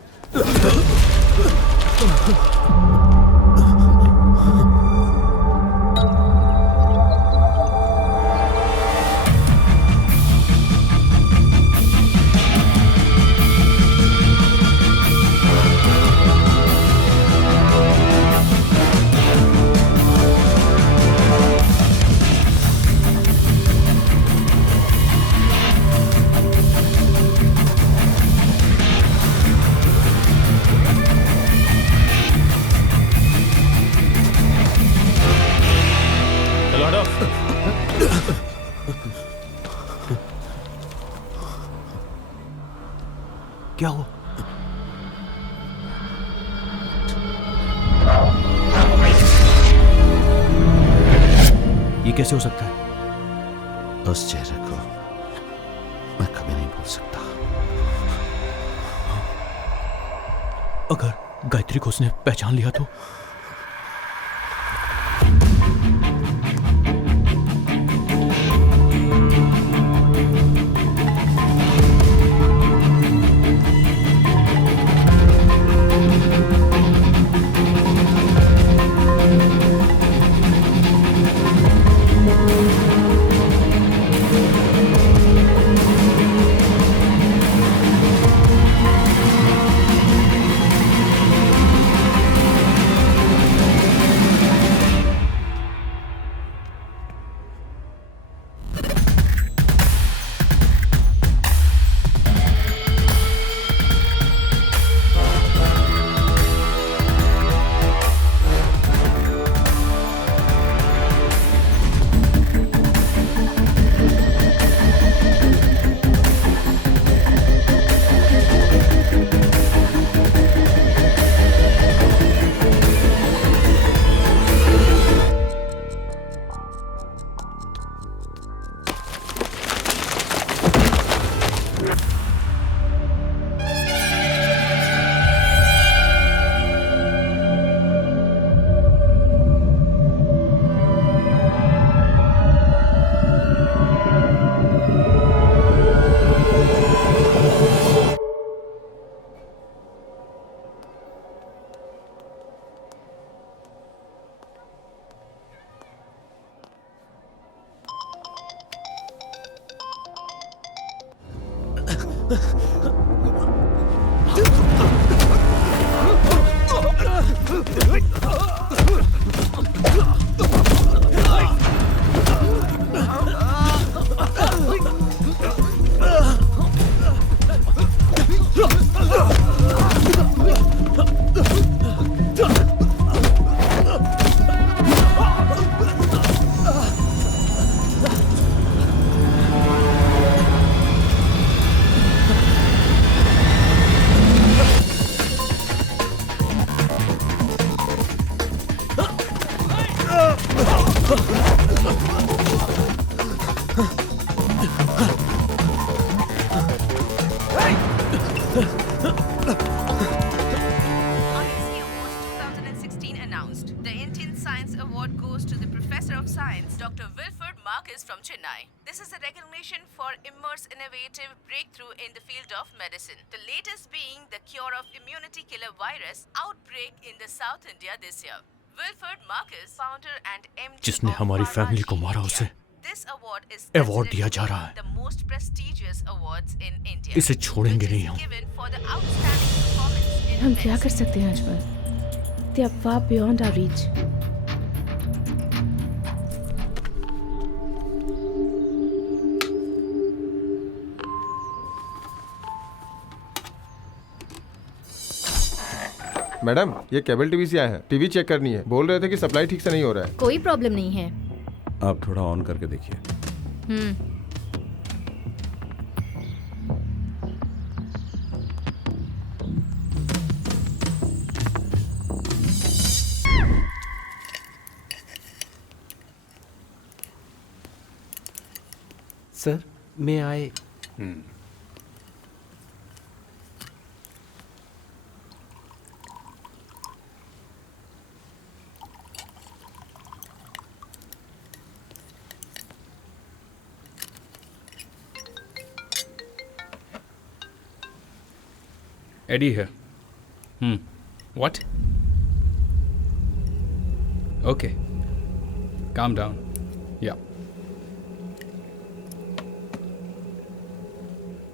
क्या हुआ? ये कैसे हो सकता है? उस चेहरे को मैं कभी नहीं भूल सकता। अगर गायत्री को उसने पहचान लिया तो? RSC Awards 2016 announced. The Indian Science Award goes to the Professor of Science, Dr. Wilfred Marcus from Chennai. This is a recognition for immense innovative breakthrough in the field of medicine. The latest being the cure of immunity killer virus outbreak in the South India this year. Wilfred Marcus, founder and MD जिसने of हमारी Pharma फैमिली को G मारा, India. उसे This award is award दिया जा रहा है। the most prestigious awards in India. इसे छोड़ेंगे which is नहीं हम। given for the outstanding performance in हम क्या कर medicine. सकते हैं Ajmal? They are far beyond our reach. Madam, ये केबल टीवी से आए हैं। टीवी चेक करनी है। बोल रहे थे कि सप्लाई ठीक से नहीं हो रहा है। कोई प्रॉब्लम नहीं है। आप थोड़ा ऑन करके देखिए। Sir, may I? Eddie here. What? Okay. Calm down. Yeah.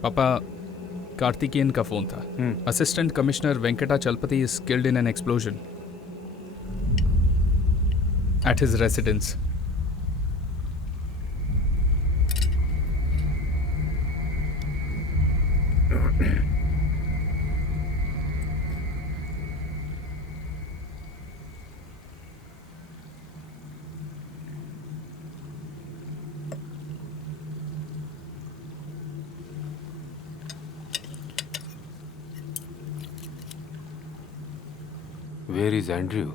पापा, कार्तिकेयन का फोन था। Assistant commissioner Venkata Chalapathi is killed in an explosion at his residence. Where is Andrew?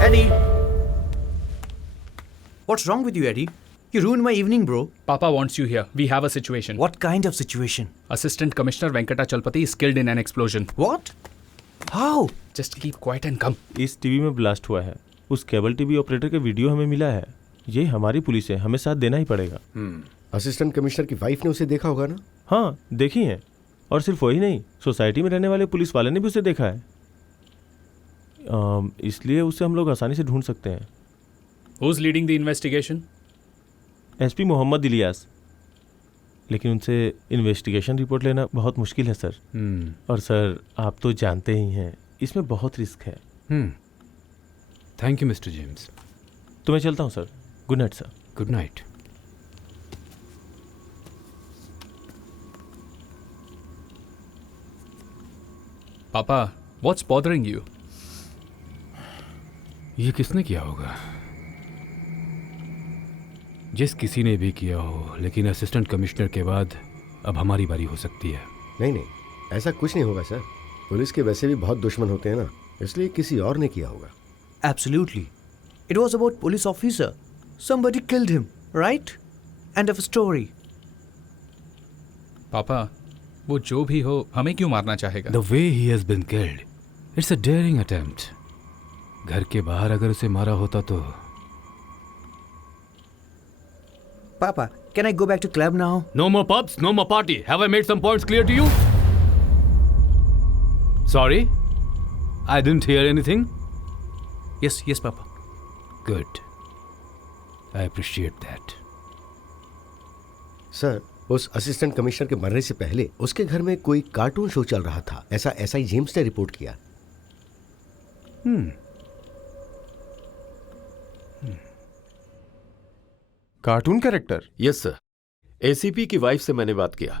Eddie! What's wrong with you, Eddie? You ruined my evening, bro. Papa wants you here. We have a situation. What kind of situation? Assistant Commissioner Venkata Chalpati is killed in an explosion. What? How? Just keep quiet and come. इस टीवी में ब्लास्ट हुआ है। उस केबल टीवी ऑपरेटर का वीडियो हमें मिला है। ये हमारी पुलिस है, हमें साथ देना ही पड़ेगा। असिस्टेंट कमिश्नर की वाइफ ने उसे देखा होगा ना? हाँ, देखी है। और सिर्फ वही नहीं, सोसाइटी में रहने वाले पुलिस वाले ने भी उसे देखा है। इसलिए उसे हम लोग आसानी से ढूंढ सकते हैं। Who's leading the investigation? SP Mohammed Ilyas. लेकिन उनसे इन्वेस्टिगेशन रिपोर्ट लेना बहुत मुश्किल है सर। और सर, आप तो जानते ही हैं, इसमें बहुत रिस्क है। Thank you mister James. तो मैं चलता हूँ sir. Good night sir. Good night. Papa, what's bothering you? ये किसने किया होगा? जिस किसी ने भी किया हो, लेकिन असिस्टेंट कमिश्नर के बाद अब हमारी बारी हो सकती है। नहीं नहीं, ऐसा कुछ नहीं होगा सर। पुलिस के वैसे भी बहुत दुश्मन होते हैं ना, इसलिए किसी और ने किया होगा। Absolutely. It was about police officer. Somebody killed him, right? End of story. पापा, वो जो भी हो, हमें क्यों मारना चाहेगा? The way he has been killed, it's a daring attempt. घर के बाहर अगर उसे मारा होता तो Papa, can I go back to club now? No more pubs, no more party. Have I made some points clear to you? Sorry? I didn't hear anything. Yes, Papa. Good. I appreciate that. Sir, उस असिस्टेंट कमिश्नर के मरने से पहले उसके घर में कोई कार्टून शो चल रहा था, ऐसा एसआई जेम्स ने रिपोर्ट किया। Cartoon character? Yes sir, ACP की वाइफ से मैंने बात किया।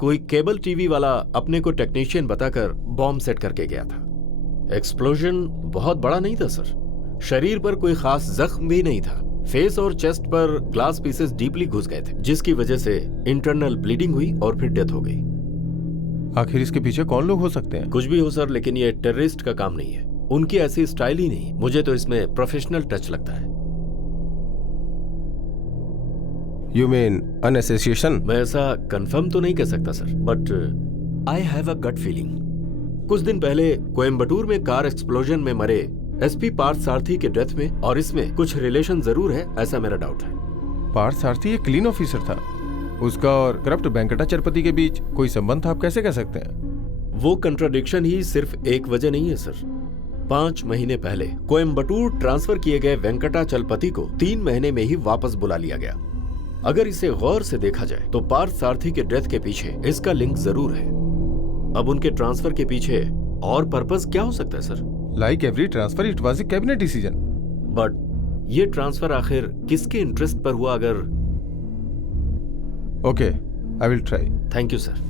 कोई केबल टीवी वाला अपने को टेक्नीशियन बताकर बॉम्ब सेट करके गया था। एक्सप्लोजन बहुत बड़ा नहीं था सर, शरीर पर कोई खास जख्म भी नहीं था। फेस और चेस्ट पर ग्लास पीसेस डीपली घुस गए थे, जिसकी वजह से इंटरनल ब्लीडिंग हुई और फिर डेथ हो गई। आखिर इसके पीछे कौन लोग हो सकते हैं? कुछ भी हो सर, लेकिन ये टेररिस्ट का काम नहीं है। उनकी ऐसी स्टाइल ही नहीं। मुझे तो इसमें प्रोफेशनल टच लगता है। You mean an association? मैं ऐसा कंफर्म तो नहीं कह सकता sir, but I have a gut feeling. कुछ दिन पहले कोयम्बटूर में कार एक्सप्लोजन में मरे एसपी पार्थ सारथी के डेथ में और इसमें कुछ रिलेशन जरूर है, ऐसा मेरा डाउट है। पार्थ सारथी एक क्लीन ऑफिसर था, उसका और करप्ट वेंकटाचलपति के बीच कोई संबंध था, आप कैसे कह सकते हैं? वो कंट्राडिक्शन ही सिर्फ एक वजह नहीं है सर। 5 महीने पहले कोयम्बटूर ट्रांसफर किए गए वेंकटाचलपति को 3 महीने में ही वापस बुला लिया गया। अगर इसे गौर से देखा जाए तो पार्थ सारथी के डेथ के पीछे इसका लिंक जरूर है। अब उनके ट्रांसफर के पीछे और पर्पस क्या हो सकता है sir? Like every transfer, it was a cabinet decision. But ये ट्रांसफर आखिर किसके इंटरेस्ट पर हुआ? अगर Okay, I will try. Thank you sir.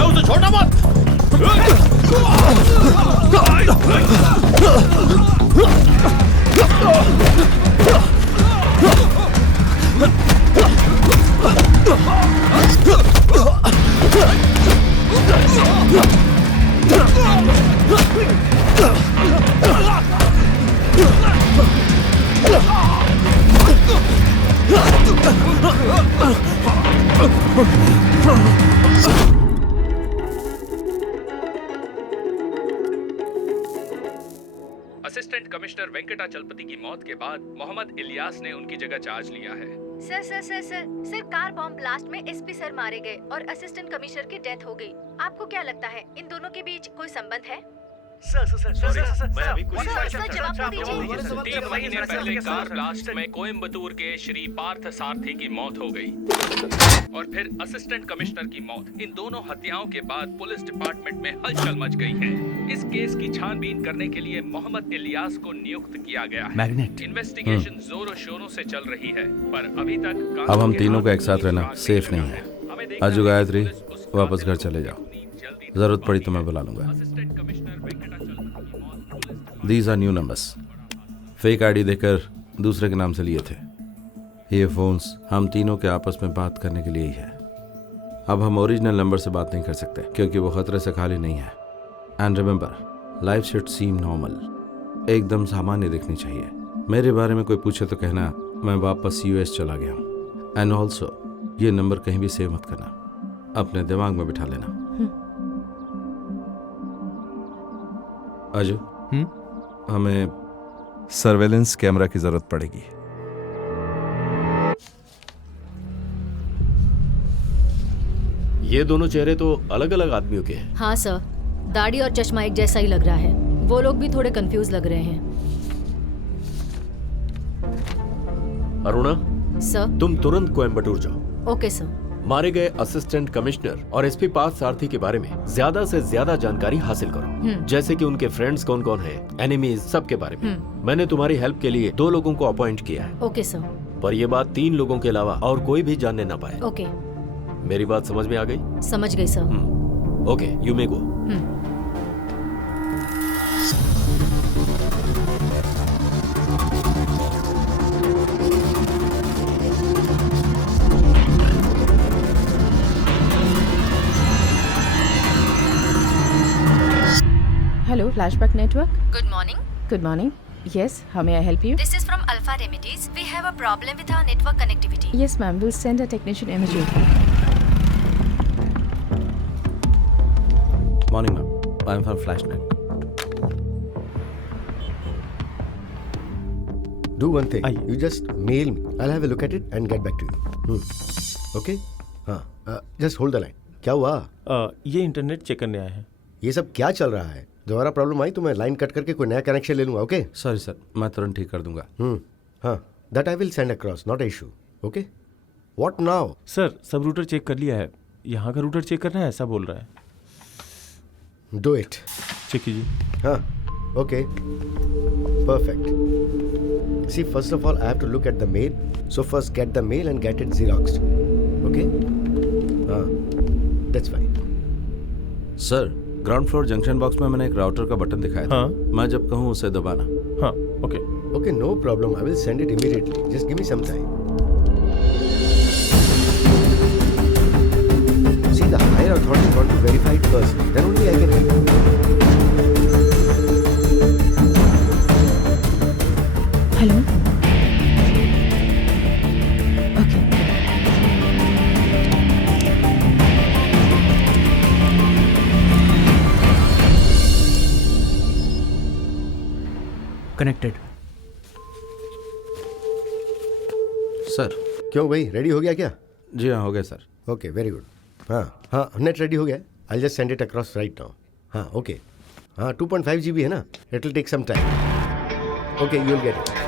उसे छोड़ना मत। असिस्टेंट कमिश्नर वेंकटाचलपति की मौत के बाद मोहम्मद इलियास ने उनकी जगह चार्ज लिया है। सर कार बॉम्ब ब्लास्ट में एसपी सर मारे गए और असिस्टेंट कमिश्नर की डेथ हो गई। आपको क्या लगता है इन दोनों के बीच कोई संबंध है? सर, मैं अभी कुछ जवाब तो दीजिए। 3 महीने पहले कार ब्लास्ट में कोयम्बटूर के श्री पार्थ सारथी की मौत हो गई और फिर असिस्टेंट कमिश्नर की मौत। इन दोनों हत्याओं के बाद पुलिस डिपार्टमेंट में हलचल मच गई है। इस केस की छानबीन करने के लिए मोहम्मद इलियास को नियुक्त किया गया है। मैग्नेट। इन्वेस्टिगेशन जोरों शोरों से चल रही है, पर अभी तक अब हम तीनों का एक साथ रहना सेफ नहीं है। आजू गायत्री, वापस घर चले जाओ। जरूरत पड़ी तो मैं बुला लूंगा। These are new numbers. Fake ID देकर दूसरे के नाम से लिए थे। ये फोन्स हम तीनों के आपस में बात करने के लिए ही है। अब हम ओरिजिनल नंबर से बात नहीं कर सकते क्योंकि वो खतरे से खाली नहीं है। And remember, life should seem normal, एकदम सामान्य दिखनी चाहिए। मेरे बारे में कोई पूछे तो कहना मैं वापस यूएस चला गया हूँ। एंड ऑल्सो ये नंबर कहीं भी सेव मत करना, अपने दिमाग में बिठा लेना। अजय, हमें सर्वेलेंस कैमरा की जरूरत पड़ेगी। ये दोनों चेहरे तो अलग अलग आदमियों के हैं। हाँ सर, दाढ़ी और चश्मा एक जैसा ही लग रहा है। वो लोग भी थोड़े कंफ्यूज लग रहे हैं। अरुणा सर। तुम तुरंत कोयम्बटूर जाओ। Okay sir. मारे गए असिस्टेंट कमिश्नर और एसपी पार्थ सारथी के बारे में ज्यादा से ज्यादा जानकारी हासिल करो, जैसे कि उनके फ्रेंड्स कौन कौन है, एनिमीज, सब के बारे में। मैंने तुम्हारी हेल्प के लिए 2 लोगों को अपॉइंट किया है। Okay sir. पर ये बात 3 लोगों के अलावा और कोई भी जानने ना पाए। ओके। मेरी बात समझ में आ गई? समझ गई sir. Okay, you may go. Flashback Network. Good morning. Good morning. Yes, how may I help you? This is from Alpha Remedies. We have a problem with our network connectivity. Yes, ma'am. We'll send a technician immediately. Morning, ma'am. I'm from FlashNet. Do one thing. You just mail me. I'll have a look at it and get back to you. Okay? हाँ. Just hold the line. क्या हुआ? ये इंटरनेट चेक करने आया है। ये सब क्या चल रहा है? दोबारा प्रॉब्लम आई तो मैं लाइन कट करके कोई नया कनेक्शन ले लूंगा। ओके? सॉरी सर, मैं तुरंत ठीक कर दूंगा। हाँ, that I will send across, not a issue. Okay? What now? Sir, सब रूटर चेक कर लिया है। यहाँ का रूटर चेक करना है, ऐसा बोल रहा है। Do it. चेक कीजिए। हाँ, okay, perfect. See, first of all, I have to look at the mail. So first get the mail and get it xeroxed. Okay? That's fine. Sir, ground floor junction box में मैंने एक राउटर का बटन दिखाया था। मैं जब कहूँ उसे दबाना। हाँ, okay. Okay, no problem. I will send it immediately. Just give me some time. See, the higher authority got to verify it first. Then only I can help you. Hello? Okay. Connected. Sir. क्यों भाई, रेडी हो गया क्या? जी हाँ, हो गया सर। Okay, very good. हाँ, नेट रेडी हो गया। I just send it across right now. हाँ, ओके। हाँ, 2.5 GB है ना? It will take some time. Okay, you will get it.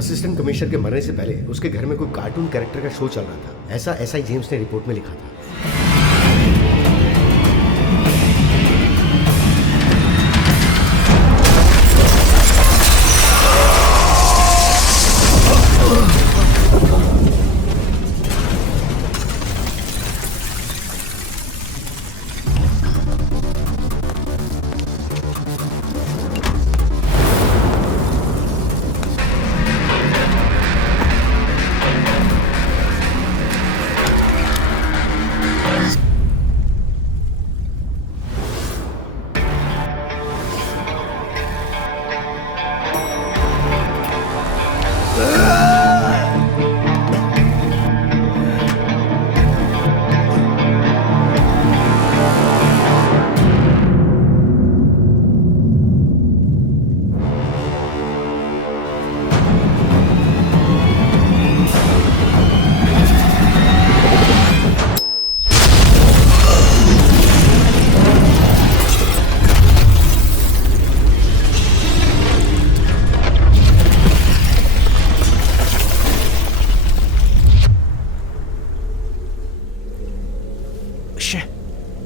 Assistant commissioner के मरने से पहले उसके घर में कोई कार्टून कैरेक्टर का शो चल रहा था, ऐसा एसआई जेम्स ने रिपोर्ट में लिखा था।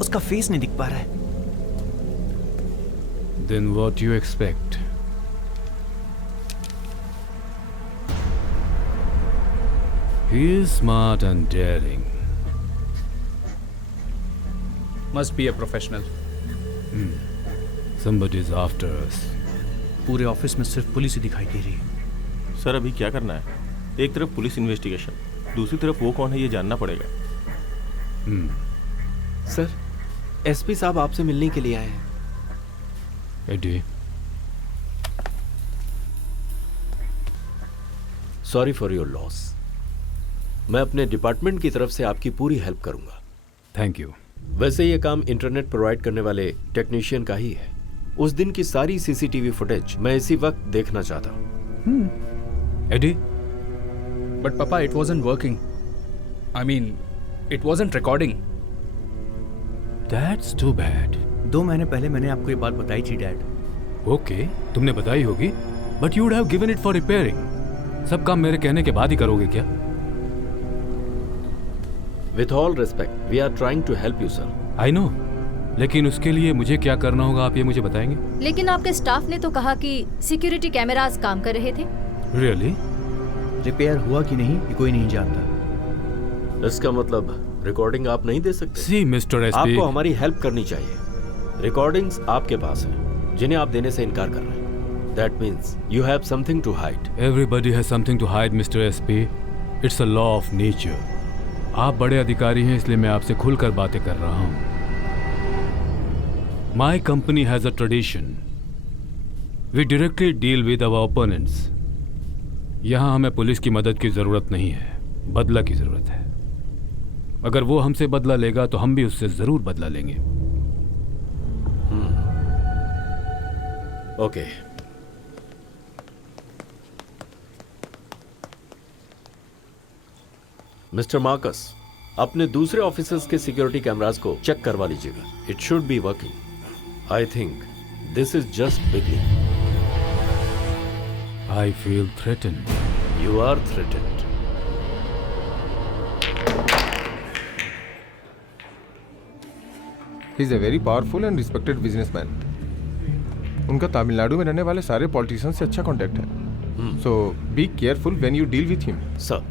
उसका फेस नहीं दिख पा रहा है। Then what you expect? He is smart and daring. Must be a professional. Somebody is after us. पूरे ऑफिस में सिर्फ पुलिस ही दिखाई दे रही है। सर, अभी क्या करना है? एक तरफ पुलिस इन्वेस्टिगेशन, दूसरी तरफ वो कौन है ये जानना पड़ेगा। सर, एसपी साहब आपसे मिलने के लिए आए हैं। Eddie, sorry for your loss. मैं अपने डिपार्टमेंट की तरफ से आपकी पूरी हेल्प करूंगा। Thank you. वैसे ये काम इंटरनेट प्रोवाइड करने वाले टेक्नीशियन का ही है। उस दिन की सारी सीसीटीवी फुटेज मैं इसी वक्त देखना चाहता हूँ। Eddie, But Papa, it wasn't working. I mean, it wasn't recording. That's too bad. 2 महीने पहले मैंने आपको ये बात बताई थी डैड। Okay, तुमने बताई होगी, but you would have given it for repairing. सब काम मेरे कहने के बाद ही करोगे क्या? With all respect, we are trying to help you, sir. I know. लेकिन उसके लिए मुझे क्या करना होगा आप ये मुझे बताएंगे? लेकिन आपके स्टाफ ने तो कहा कि सिक्योरिटी कैमरास काम कर रहे थे। Really? रिपेयर हुआ कि नहीं ये कोई नहीं जानता। इसका मतलब रिकॉर्डिंग आप नहीं दे सकते? सी मिस्टर एसपी, आपको हमारी हेल्प करनी चाहिए। रिकॉर्डिंग्स आपके पास हैं जिन्हें आप देने से इनकार कर रहे हैं। That means you have something to hide. Everybody has something to hide mister SP. It's a law of nature. आप बड़े अधिकारी हैं इसलिए मैं आपसे खुलकर बातें कर रहा हूं। My company has a tradition. We directly deal with our opponents. यहां हमें पुलिस की मदद की जरूरत नहीं है, बदला की जरूरत है। अगर वो हमसे बदला लेगा तो हम भी उससे जरूर बदला लेंगे। ओके। मिस्टर मार्कस, अपने दूसरे ऑफिसर्स के सिक्योरिटी कैमरास को चेक करवा लीजिएगा। It should be working. I think this is just beginning. I feel threatened. You are threatened. He is a very powerful and respected businessman. उनका तमिलनाडु में रहने वाले सारे पॉलिटिशियंस से अच्छा कांटेक्ट है। So be careful when you deal with him. Sir,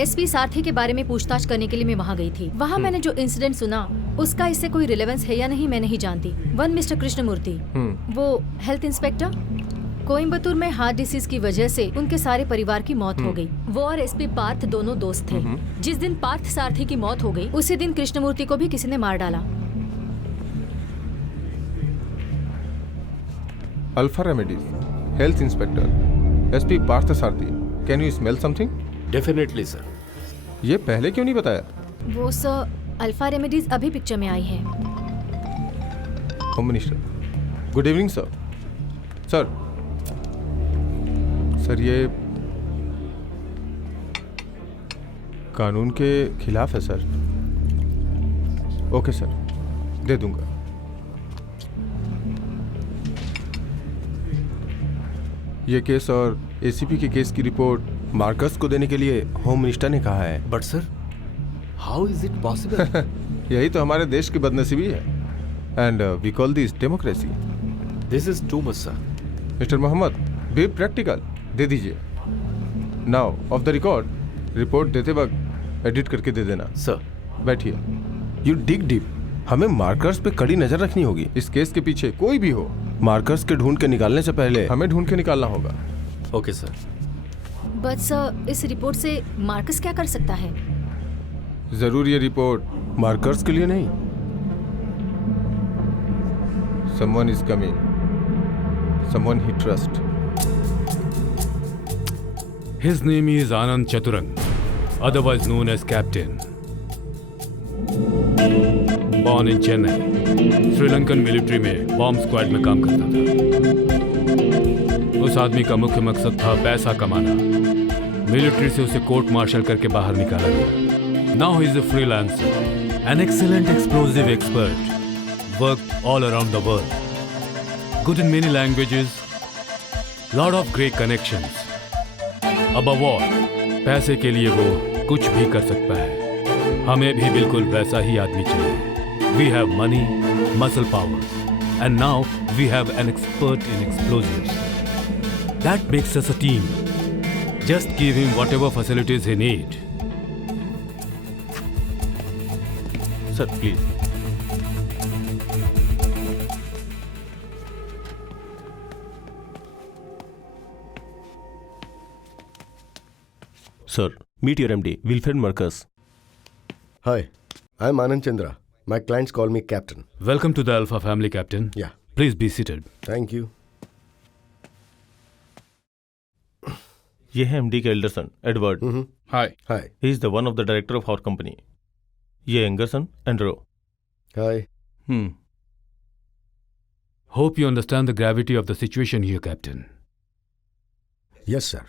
SP Sarathi के बारे में पूछताछ करने के लिए मैं वहाँ गई थी। वहाँ मैंने जो इंसिडेंट सुना उसका इससे कोई रिलेवेंस है या नहीं मैं नहीं जानती। वन मिस्टर कृष्णमूर्ति, वो हेल्थ इंस्पेक्टर, कोयम्बतूर में हार्ट डिसीज की वजह से उनके सारे परिवार की मौत हो गई। वो और एसपी पार्थ दोनों दोस्त थे। जिस दिन पार्थ सारथी की मौत हो गई उसी दिन कृष्णमूर्ति को भी किसी ने मार डाला। Alpha remedies, health inspector, SP Partha Sarathi, can you smell something? Definitely sir. ये पहले क्यों नहीं बताया? वो सर, अल्फा रेमेडीज अभी पिक्चर में आई है। Home minister, good evening sir. Sir ये कानून के खिलाफ है सर। ओके सर, दे दूंगा। ये केस और एसीपी के केस की रिपोर्ट मार्कस को देने के लिए होम मिनिस्टर ने कहा है। But sir, how is it possible? यही तो हमारे देश की बदनसीबी है। And we call this democracy. This is too much sir. Mister Mohammed, be practical, दे दीजिए। Now off the record, report देते वक्त एडिट करके दे देना। सर बैठिए। You dig deep. हमें मार्कर्स पे कड़ी नजर रखनी होगी। इस केस के पीछे कोई भी हो, मार्कर्स के ढूंढ के निकालने से पहले हमें ढूंढ के निकालना होगा। Okay sir. बट सर, इस रिपोर्ट से मार्कस क्या कर सकता है? जरूर ये रिपोर्ट मार्कर्स के लिए नहीं। Someone is coming, someone he trust. His name is Anand Chaturang, otherwise known as Captain. Born in Chennai, Sri Lankan military में बॉम्ब स्क्वाड में काम करता था। उस आदमी का मुख्य मकसद था पैसा कमाना। मिलिट्री से उसे कोर्ट मार्शल करके बाहर निकाला गया। Now he is a freelancer, an excellent explosive expert, worked all around the world, good in many languages, lot of great connections. Above all, पैसे के लिए वो कुछ भी कर सकता है। हमें भी बिल्कुल वैसा ही आदमी चाहिए। We have money, muscle power, and now we have an expert in explosives. That makes us a team. Just give him whatever facilities he needs. Sir, please. Sir, meet your MD, Wilfred Marcus. Hi, I'm Anand Chandra. My clients call me Captain. Welcome to the Alpha family, Captain. Yeah. Please be seated. Thank you. ये है MD का elder son, Edward. Hi. Hi. He is the one of the director of our company. ये younger son, Andrew. Hi. Hope you understand the gravity of the situation here, Captain. Yes, sir.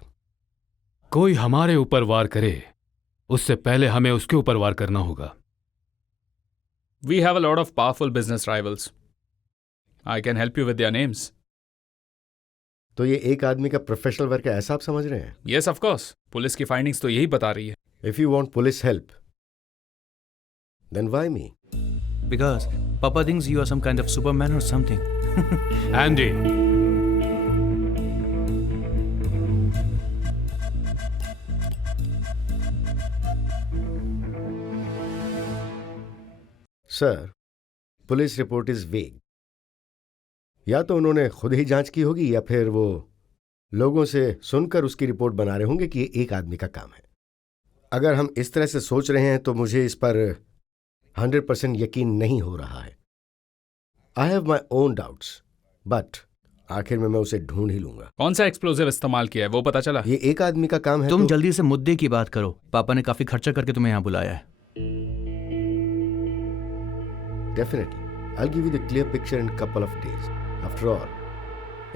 कोई हमारे ऊपर वार करे, उससे पहले हमें उसके ऊपर वार करना होगा। We have a lot of powerful business rivals. I can help you with their names. तो ये एक आदमी का प्रोफेशनल वर्क है ऐसा आप समझ रहे हैं? Yes, of course. पुलिस की फाइंडिंग्स तो यही बता रही है। If you want police help, then why me? Because Papa thinks you are some kind of Superman or something. Andy, sir, police report is वेग। या तो उन्होंने खुद ही जांच की होगी या फिर वो लोगों से सुनकर उसकी रिपोर्ट बना रहे होंगे कि ये एक आदमी का काम है। अगर हम इस तरह से सोच रहे हैं तो मुझे इस पर 100% यकीन नहीं हो रहा है। I have my own doubts, but आखिर में मैं उसे ढूंढ ही लूंगा। कौन सा एक्सप्लोजिव इस्तेमाल किया है वो पता चला? ये एक आदमी का काम है। तुम जल्दी से मुद्दे की बात करो। पापा ने काफी खर्चा करके तुम्हें यहाँ बुलाया है। Definitely. I'll give you the clear picture in a couple of days. After all,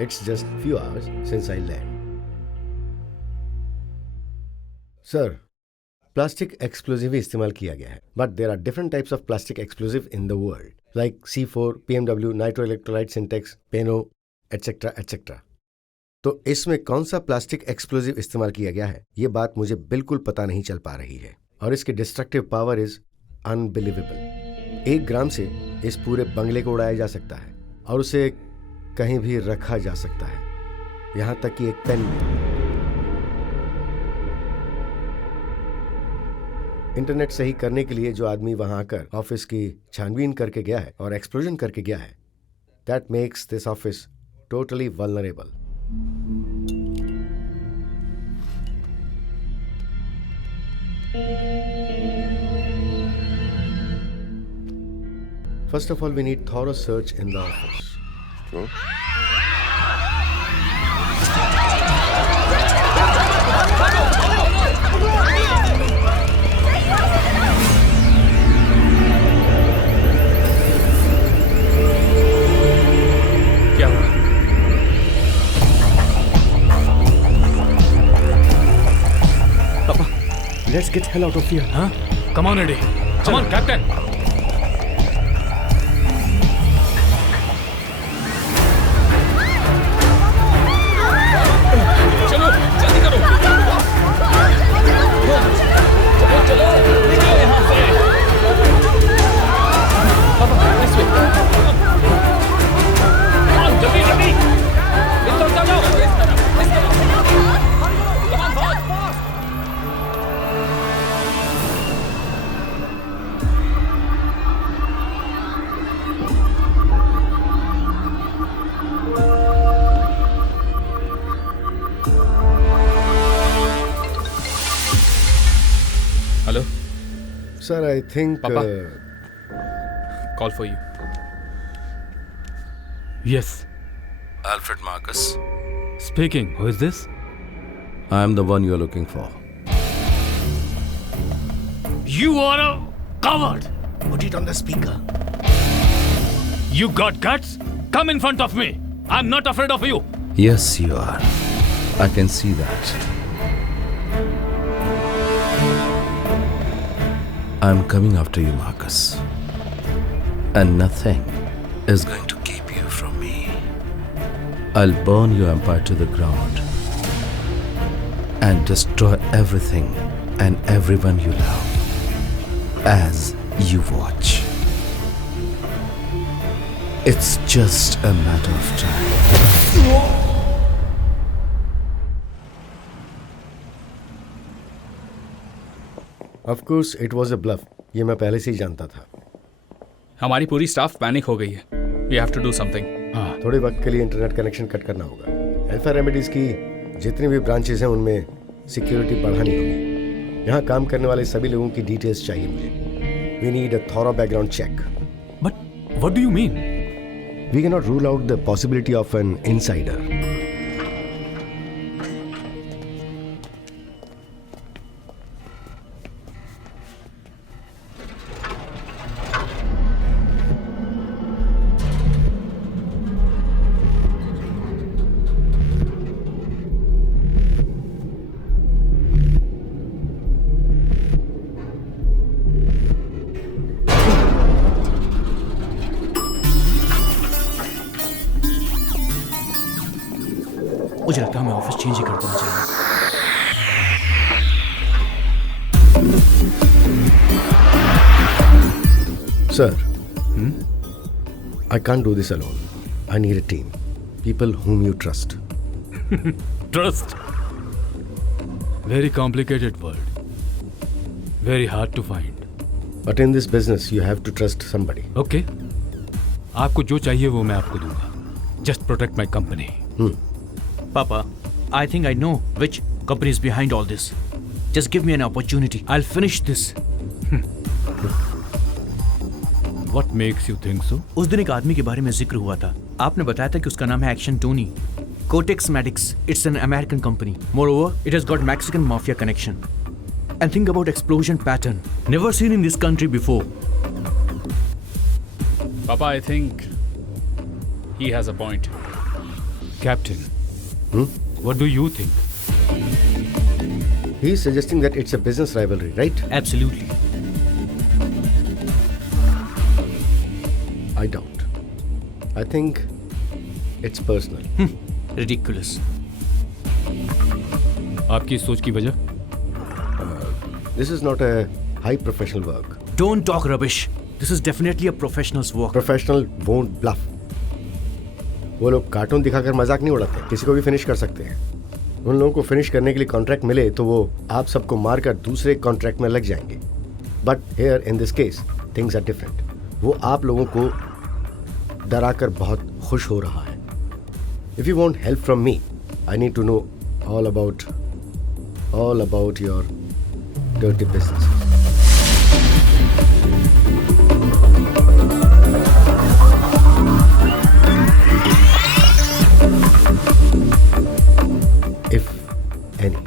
it's just few hours since I land. Sir, plastic explosive ही इस्तेमाल किया गया है, but there are different types of plastic explosive in the world, like C4, PMW, nitroelectrolyte syntax, PENO, etc. etc. तो इसमें कौन सा प्लास्टिक एक्सप्लोजिव इस्तेमाल किया गया है, ये बात मुझे बिल्कुल पता नहीं चल पा रही है, और इसकी डिस्ट्रक्टिव पावर इज अनबिलीवेबल। 1 ग्राम से इस पूरे बंगले को उड़ाया जा सकता है और उसे कहीं भी रखा जा सकता है, यहां तक कि एक पेन में। इंटरनेट सही करने के लिए जो आदमी वहां आकर ऑफिस की छानबीन करके गया है और एक्सप्लोजन करके गया है, that makes this office totally vulnerable. First of all, we need thorough search in the office. क्या हुआ? पापा, let's get hell out of here. हाँ? Come on, Eddie. Come on, Captain. Hello? Sir, I think... Papa? Call for you. Yes. Alfred Marcus. Speaking. Who is this? I am the one you are looking for. You are a coward. Put it on the speaker. You got guts? Come in front of me. I'm not afraid of you. Yes, you are. I can see that. I'm coming after you, Marcus. And nothing is going to keep you from me. I'll burn your empire to the ground and destroy everything and everyone you love as you watch. It's just a matter of time. Of course, it was a bluff. ये मैं पहले से ही जानता था। हमारी पूरी स्टाफ पैनिक हो गई है। We have to do something. थोड़े वक्त के लिए इंटरनेट कनेक्शन कट करना होगा। अल्फा रेमेडीज की जितनी भी ब्रांचेस हैं उनमें सिक्योरिटी बढ़ानी होगी। यहाँ काम करने वाले सभी लोगों की डिटेल्स चाहिए मुझे। We need a thorough background check. But what do you mean? We cannot rule out the possibility of an insider. मुझे लगता है हमें ऑफिस चेंज ही कर देना चाहिए। Sir, I can't do this alone. I need a team. People whom you trust. Trust. Very complicated word. Very hard to find. But in this business, you have to trust somebody. Okay. आपको जो चाहिए वो मैं आपको दूंगा. Just protect my company. Papa, I think I know which company is behind all this. Just give me an opportunity. I'll finish this. What makes you think so? उस दिन एक आदमी के बारे में जिक्र हुआ था. आपने बताया था कि उसका नाम है action Tony. Cotex Madix. It's an American company. Moreover, it has got Mexican mafia connection. And think about explosion pattern. Never seen in this country before. Papa, I think he has a point. Captain, what do you think? He's suggesting that it's a business rivalry, right? Absolutely. I don't. I think it's personal. Ridiculous. आपकी इस सोच की वजह? This is not a high professional work. Don't talk rubbish. This is definitely a professional's work. Professional won't bluff. वो लोग कार्टून दिखाकर मजाक नहीं उड़ाते, किसी को भी फिनिश कर सकते हैं. उन लोगों को फिनिश करने के लिए कॉन्ट्रैक्ट मिले तो वो आप सबको मारकर दूसरे कॉन्ट्रैक्ट में लग जाएंगे. But here in this case things are different. वो आप लोगों को डराकर बहुत खुश हो रहा है. If you want help from me, I need to know all about your dirty business. If any.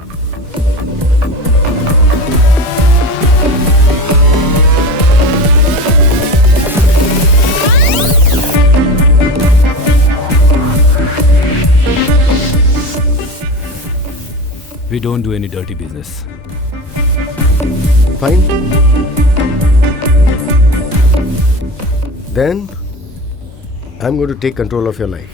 We don't do any dirty business. Fine. Then I'm going to take control of your life.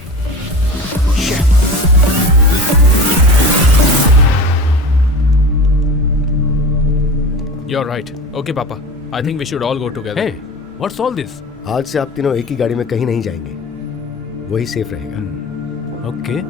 You're right. Okay, Papa. I think we should all go together. Hey, what's all this? आज से आप तीनों एक ही गाड़ी में कहीं नहीं जाएंगे. वही सेफ रहेगा. Okay.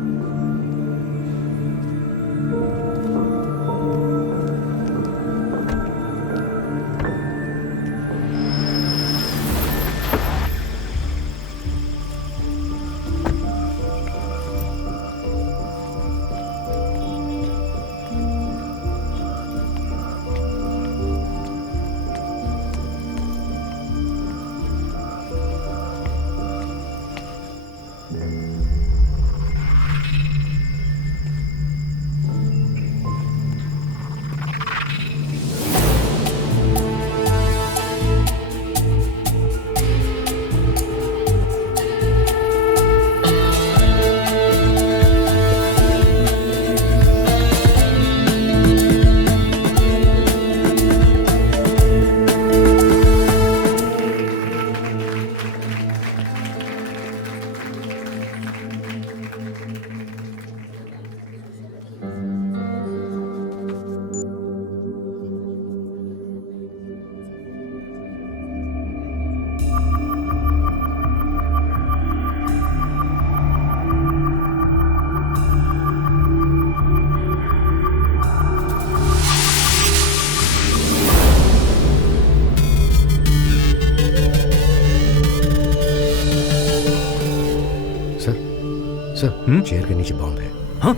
सर, चेयर के नीचे बॉम्ब है. हाँ?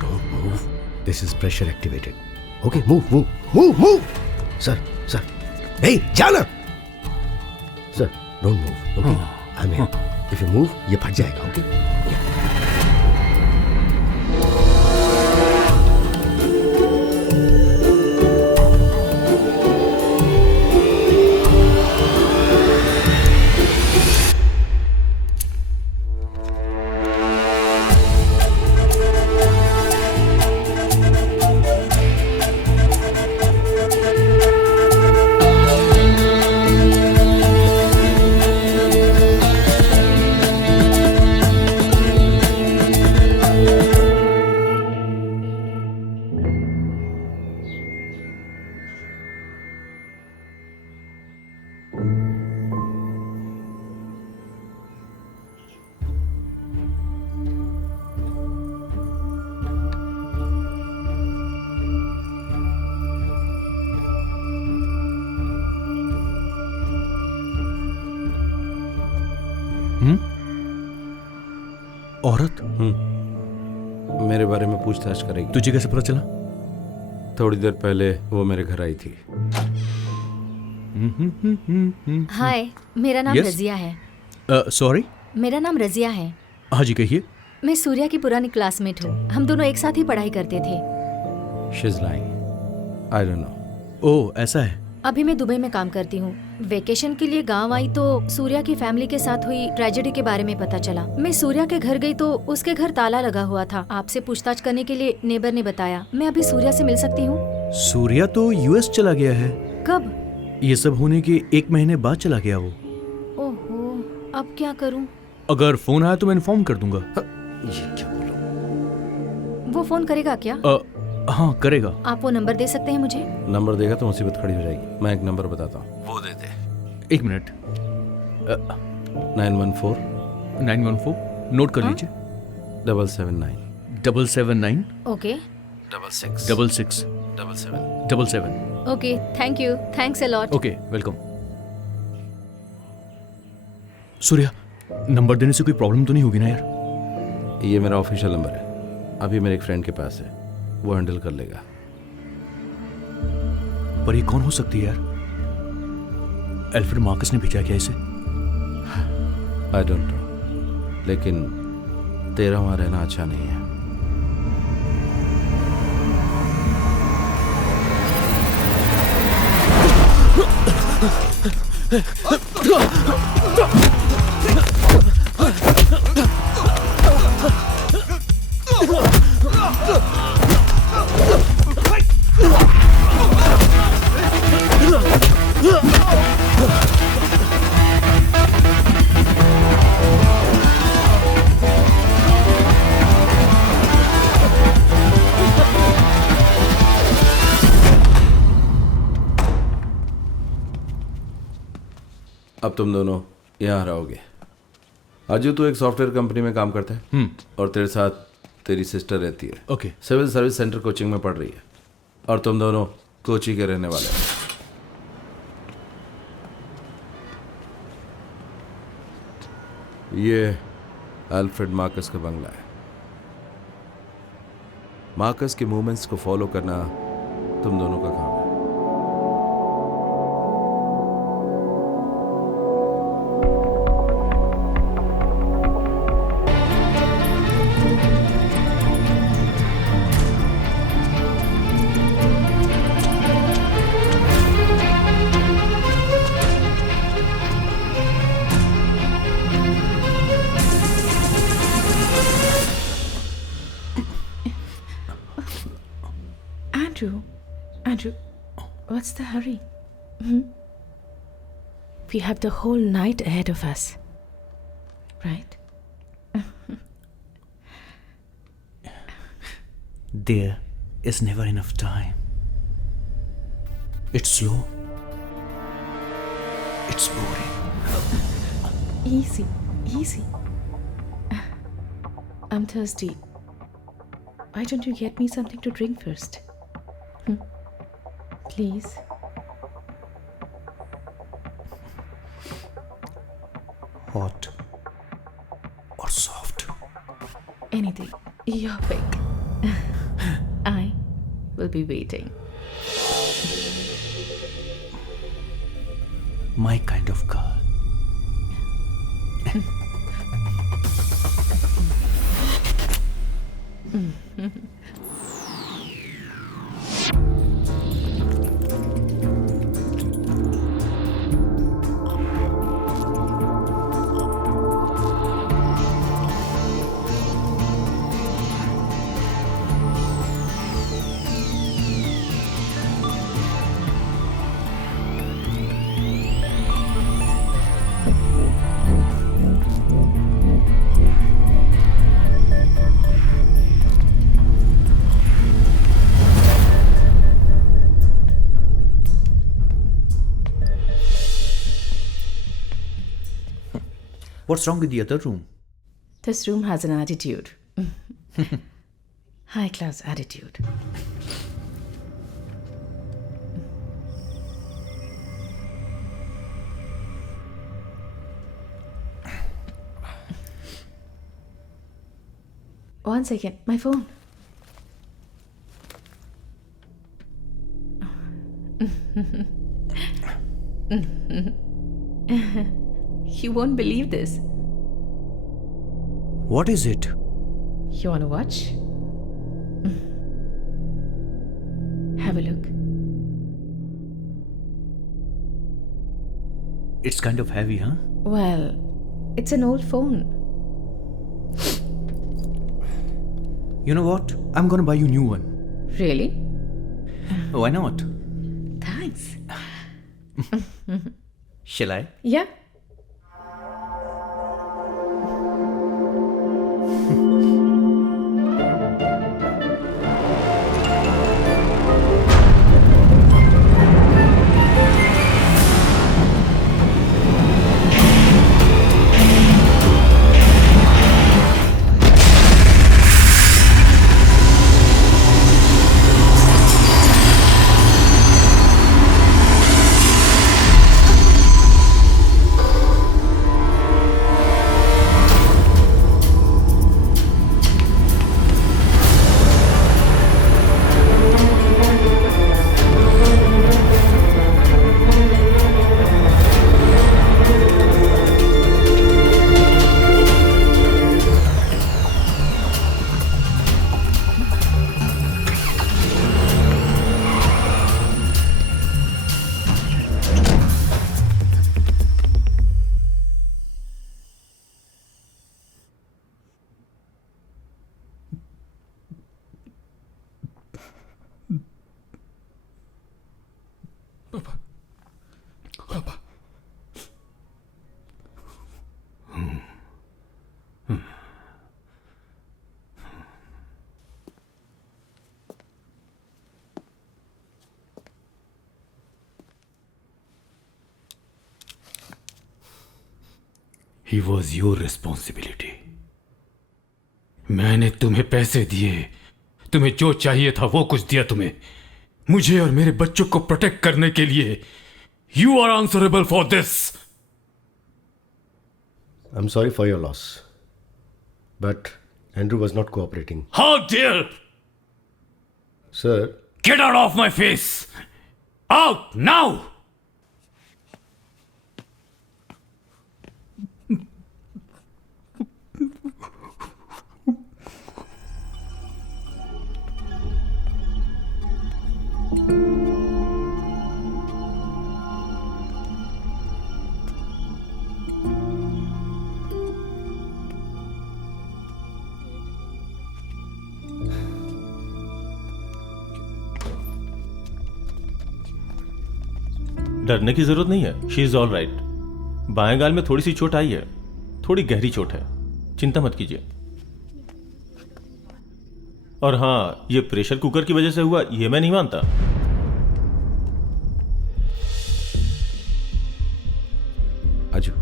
Don't move. This is pressure activated. Okay, move. Sir. Hey, जाना. Sir, don't move. Okay, I'm here. If you move, ये फट जाएगा. Okay? औरत? मेरे बारे में पूछताछ करेगी। तुझे कैसे पता चला? थोड़ी देर पहले वो मेरे घर आई थी। हाय, मेरा नाम Yes? रजिया है। सॉरी? मेरा नाम रजिया है। हाँ जी, कहिए। मैं सूर्या की पुरानी क्लासमेट हूँ। हम दोनों एक साथ ही पढ़ाई करते थे। She's lying. I don't know. ओह, ऐसा है। अभी मैं दुबई में काम करती हूँ। वेकेशन के लिए गांव आई तो सूर्या की फैमिली के साथ हुई ट्रेजेडी के बारे में पता चला। मैं सूर्या के घर गई तो उसके घर ताला लगा हुआ था। आपसे पूछताछ करने के लिए नेबर ने बताया। मैं अभी सूर्या से मिल सकती हूँ? सूर्या तो यूएस चला गया है। कब? ये सब होने के 1 महीने बाद चला गया वो। ओहो, अब क्या करूँ? अगर फोन आया तो मैं इन्फॉर्म कर दूंगा। ये क्या बोल रहा हूँ? वो फोन करेगा क्या? हाँ, करेगा। आप वो नंबर दे सकते हैं मुझे? नंबर देगा तो मुसीबत खड़ी हो जाएगी। मैं एक नंबर बताता हूँ, वो दे दे। 1 मिनट। 914 नोट कर लीजिए। 779 779 okay. 66 66 77 okay, thank you. Thanks a lot. Okay, welcome. Surya, number देने से कोई प्रॉब्लम तो नहीं होगी ना यार? ये मेरा ऑफिशियल नंबर है। अभी मेरे एक फ्रेंड के पास है, वो हैंडल कर लेगा। पर ये कौन हो सकती है यार? एल्फ्रेड मार्कस ने भेजा क्या इसे? आई डोंट नो, लेकिन तेरा वहां रहना अच्छा नहीं है। अब तुम दोनों यहाँ रहोगे। अजू, तू एक सॉफ्टवेयर कंपनी में काम करता है और तेरे साथ तेरी सिस्टर रहती है। Okay. Civil service centre coaching में पढ़ रही है और तुम दोनों कोची के रहने वाले हो। ये अल्फ्रेड मार्कस का बंगला है। मार्कस के मूवमेंट्स को फॉलो करना तुम दोनों का काम है। Andrew, what's the hurry? We have the whole night ahead of us, right? There is never enough time. It's slow. It's boring. Easy, easy. I'm thirsty. Why don't you get me something to drink first? Please. Hot or soft? Anything. Your pick. I will be waiting. My kind of girl. What's wrong with the other room? This room has an attitude. High class attitude. One second, my phone. You won't believe this. What is it? You want to watch? Have a look. It's kind of heavy, huh? Well, it's an old phone. You know what? I'm gonna buy you a new one. Really? Why not? Thanks. Shall I? Yeah. He was your responsibility. मैंने तुम्हें पैसे दिए, तुम्हें जो चाहिए था वो कुछ दिया तुम्हें, मुझे और मेरे बच्चों को प्रोटेक्ट करने के लिए. You are answerable for this. I'm sorry for your loss. But Andrew was not cooperating. How dare! Sir. Get out of my face! Out now! डरने की जरूरत नहीं है. She is all right. बाएं गाल में थोड़ी सी चोट आई है, थोड़ी गहरी चोट है, चिंता मत कीजिए. और हाँ, ये प्रेशर कुकर की वजह से हुआ ये मैं नहीं मानता. आजू.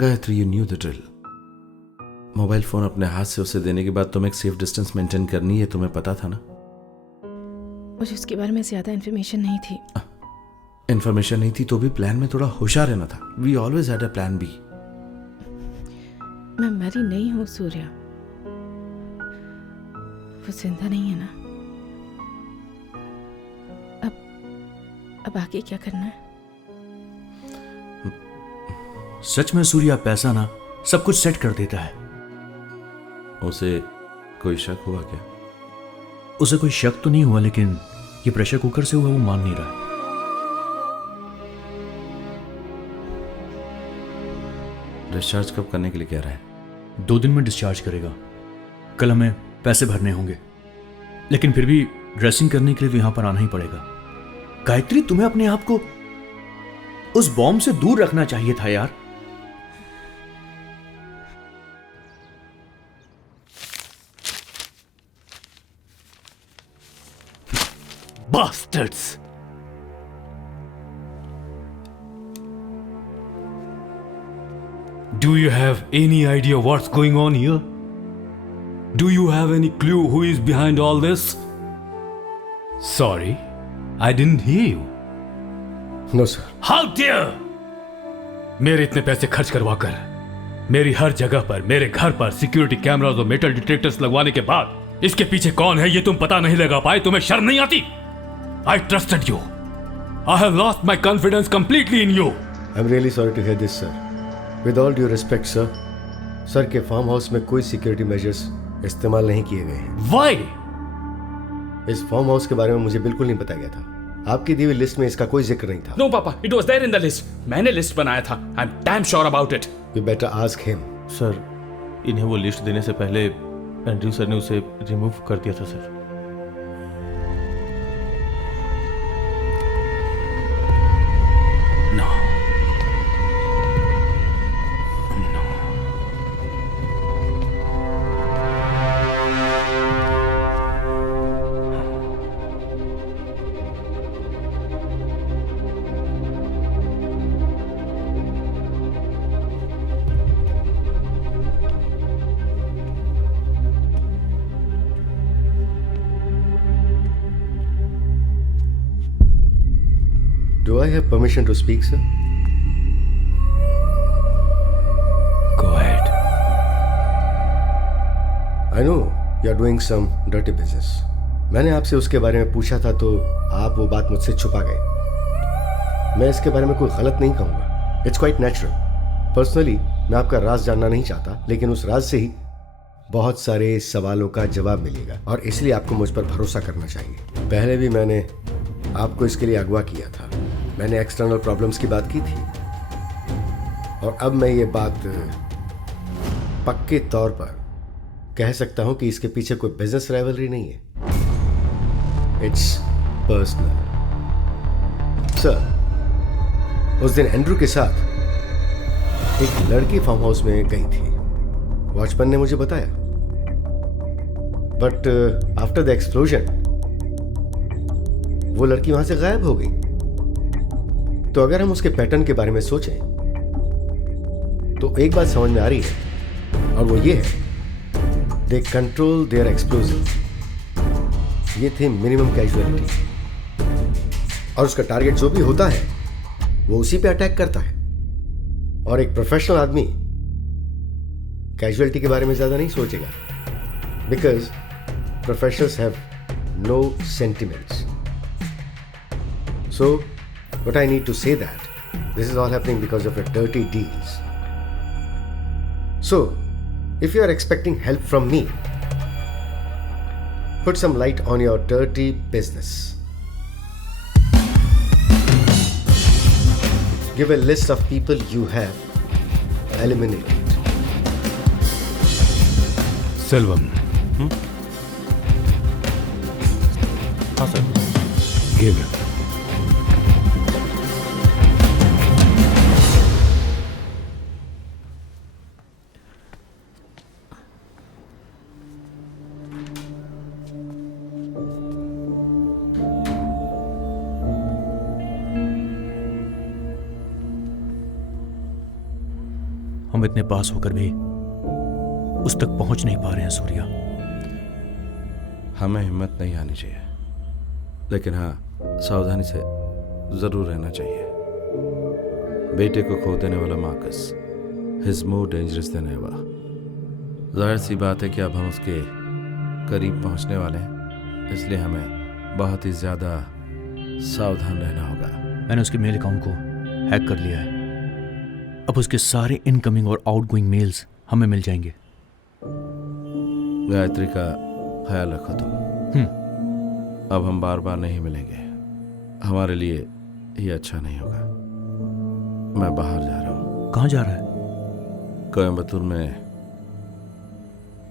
Gayatri, you new the drill. Mobile phone अपने हाथ से उसे देने के बाद तुम्हें एक सेफ डिस्टेंस मेंटेन करनी है, तुम्हें पता था ना? मुझे उसके बारे में ज्यादा इन्फॉर्मेशन नहीं थी. इन्फॉर्मेशन नहीं थी तो भी प्लान में थोड़ा होशियार रहना था. We always had a plan B. मैं मरी नहीं हूँ सूर्या, वो जिंदा नहीं है ना. अब आगे क्या करना है? सच में सूर्या पैसा ना सब कुछ सेट कर देता है। उसे कोई शक हुआ क्या? उसे कोई शक तो नहीं हुआ, लेकिन ये प्रेशर कुकर से हुआ वो मान नहीं रहा। डिस्चार्ज कब करने के लिए कह रहा है? 2 दिन में डिस्चार्ज करेगा। कल हमें पैसे भरने होंगे, लेकिन फिर भी ड्रेसिंग करने के लिए तो यहां पर आना ही पड़ेगा। गायत्री, तुम्हें अपने आप को उस बॉम्ब से दूर रखना चाहिए था यार। Bastards! Do you have any idea what's going on here? Do you have any clue who is behind all this? Sorry, I didn't hear you. No, sir. How dare! मेरे इतने पैसे खर्च करवाकर मेरी हर जगह पर, मेरे घर पर सिक्योरिटी कैमरास और मेटल डिटेक्टर्स लगवाने के बाद इसके पीछे कौन है ये तुम पता नहीं लगा पाए? तुम्हें शर्म नहीं आती? I trusted you. I have lost my confidence completely in you. I'm really sorry to hear this, sir. With all due respect, sir, sir के फार्म हाउस में कोई सिक्योरिटी मेजर्स इस्तेमाल नहीं किए गए हैं। Why? इस फार्म हाउस के बारे में मुझे बिल्कुल नहीं बताया गया था। आपकी दी हुई लिस्ट में इसका कोई जिक्र नहीं था। No, Papa, it was there in the list. मैंने लिस्ट बनाया था। I'm damn sure about it. You better ask him. Sir, इन्हें वो लिस्ट देने से पहले एंड्रयू सर ने उसे रिमूव कर दिया था sir. Do I have permission to speak, sir? Go ahead. I know you're doing some dirty business. मैंने आपसे उसके बारे में पूछा था तो आप वो बात मुझसे छुपा गए। मैं इसके बारे में कोई गलत नहीं कहूँगा। It's quite natural. Personally, मैं आपका राज जानना नहीं चाहता, लेकिन उस राज से ही बहुत सारे सवालों का जवाब मिलेगा और इसलिए आपको मुझ पर भरोसा करना चाहिए। पहले भी मैंने आपको इसके लिए अगवा किया था। मैंने एक्सटर्नल प्रॉब्लम्स की बात की थी और अब मैं ये बात पक्के तौर पर कह सकता हूं कि इसके पीछे कोई बिजनेस राइवलरी नहीं है। It's personal. सर, उस दिन एंड्रू के साथ एक लड़की फार्म हाउस में गई थी, वॉचमैन ने मुझे बताया। बट आफ्टर द एक्सप्लोजन वो लड़की वहां से गायब हो गई। तो अगर हम उसके पैटर्न के बारे में सोचें तो एक बात समझ में आ रही है और वो ये है, दे कंट्रोल देयर एक्सप्लोजिव। ये थे मिनिमम कैजुअलिटी और उसका टारगेट जो भी होता है वो उसी पे अटैक करता है। और एक प्रोफेशनल आदमी कैजुअलिटी के बारे में ज्यादा नहीं सोचेगा, because professionals have no sentiments. So but I need to say that this is all happening because of your dirty deals. So, if you are expecting help from me, put some light on your dirty business. Give a list of people you have eliminated. Selvam. हाँ सर। Give him. हम इतने पास होकर भी उस तक पहुंच नहीं पा रहे हैं सूर्या। हमें हिम्मत नहीं आनी चाहिए, लेकिन हाँ, सावधानी से जरूर रहना चाहिए। बेटे को खो देने वाला Marcus, his more dangerous than ever. जाहिर सी बात है कि अब हम उसके करीब पहुंचने वाले हैं, इसलिए हमें बहुत ही ज़्यादा सावधान रहना होगा। मैंने उसके मेल अकाउंट को हैक कर लिया है। अब उसके सारे इनकमिंग और आउटगोइंग मेल्स हमें मिल जाएंगे। गायत्री का ख्याल रखो तुम। अब हम बार बार नहीं मिलेंगे, हमारे लिए ये अच्छा नहीं होगा। मैं बाहर जा रहा हूँ। कहाँ जा रहा है? कोयम्बतूर में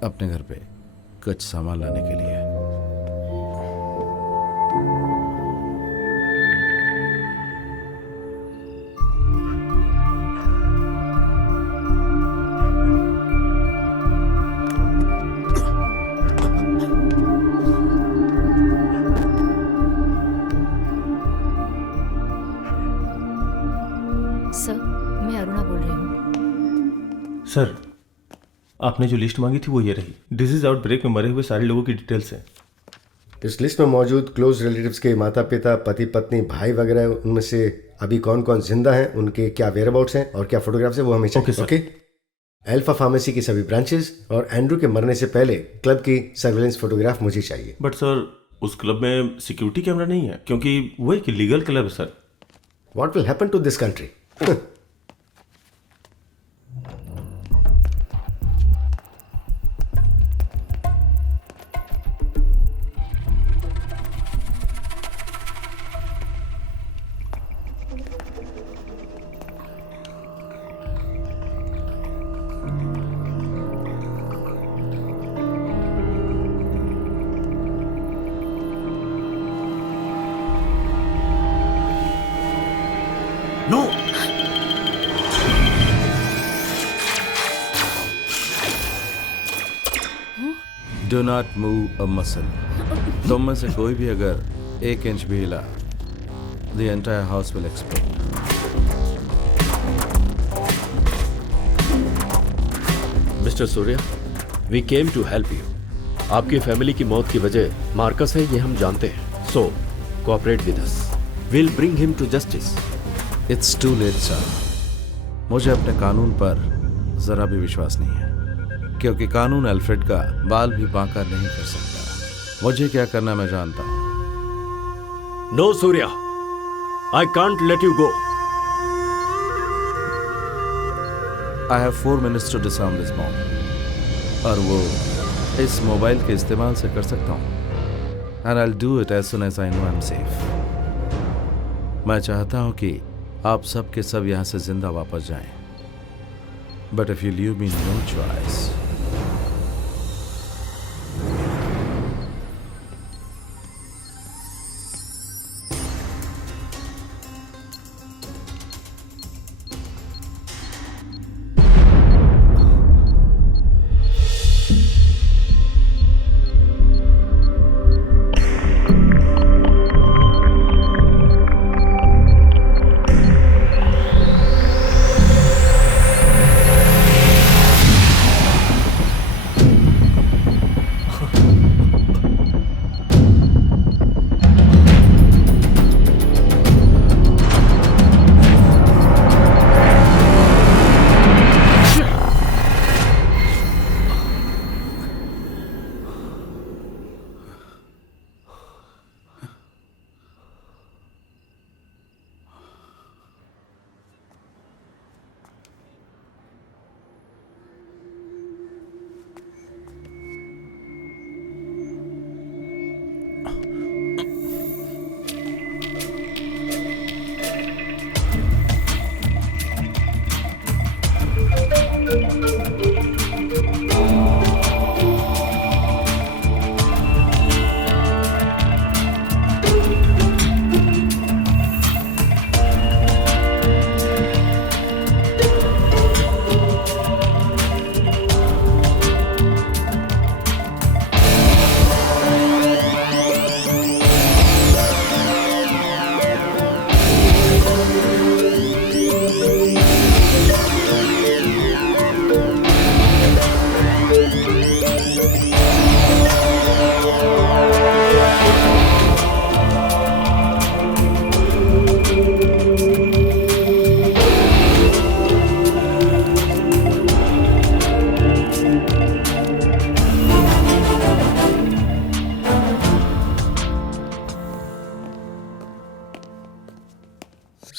अपने घर पे कुछ सामान लाने के लिए। सर, मैं अरुणा बोल रही हूँ। सर, आपने जो लिस्ट मांगी थी वो ये रही। डिजीज आउटब्रेक में मरे हुए सारे लोगों की डिटेल्स हैं। इस लिस्ट में मौजूद क्लोज रिलेटिव्स के माता पिता, पति पत्नी, भाई वगैरह, उनमें से अभी कौन कौन जिंदा हैं, उनके क्या वेयरअबाउट्स हैं और क्या फोटोग्राफ्स हैं, वो हमें चाहिए। ओके। अल्फा फार्मेसी की सभी ब्रांचेस और एंड्रू के मरने से पहले क्लब की सर्वेलेंस फोटोग्राफ मुझे चाहिए। बट सर, उस क्लब में सिक्योरिटी कैमरा नहीं है क्योंकि वो एक लीगल क्लब है sir. What will happen to this country? No! Do not move a muscle. तुम में से कोई भी अगर 1 इंच भी हिला, the entire house will explode. Mister Surya, we came to help you. आपकी फैमिली की मौत की वजह मार्कस है, ये हम जानते हैं। So cooperate with us, will bring him to justice. It's too late sir. मुझे अपने कानून पर जरा भी विश्वास नहीं है क्योंकि कानून अल्फ्रेड का बाल भी बांका नहीं कर सकता। मुझे क्या करना मैं जानता हूं। No Surya, I can't let you go. I have 4 minutes to disarm this bomb और वो इस मोबाइल के इस्तेमाल से कर सकता हूं। And I will do it as soon as I know I am safe. मैं चाहता हूं कि आप सब के सब यहां से जिंदा वापस जाएं, but if you leave me know choice.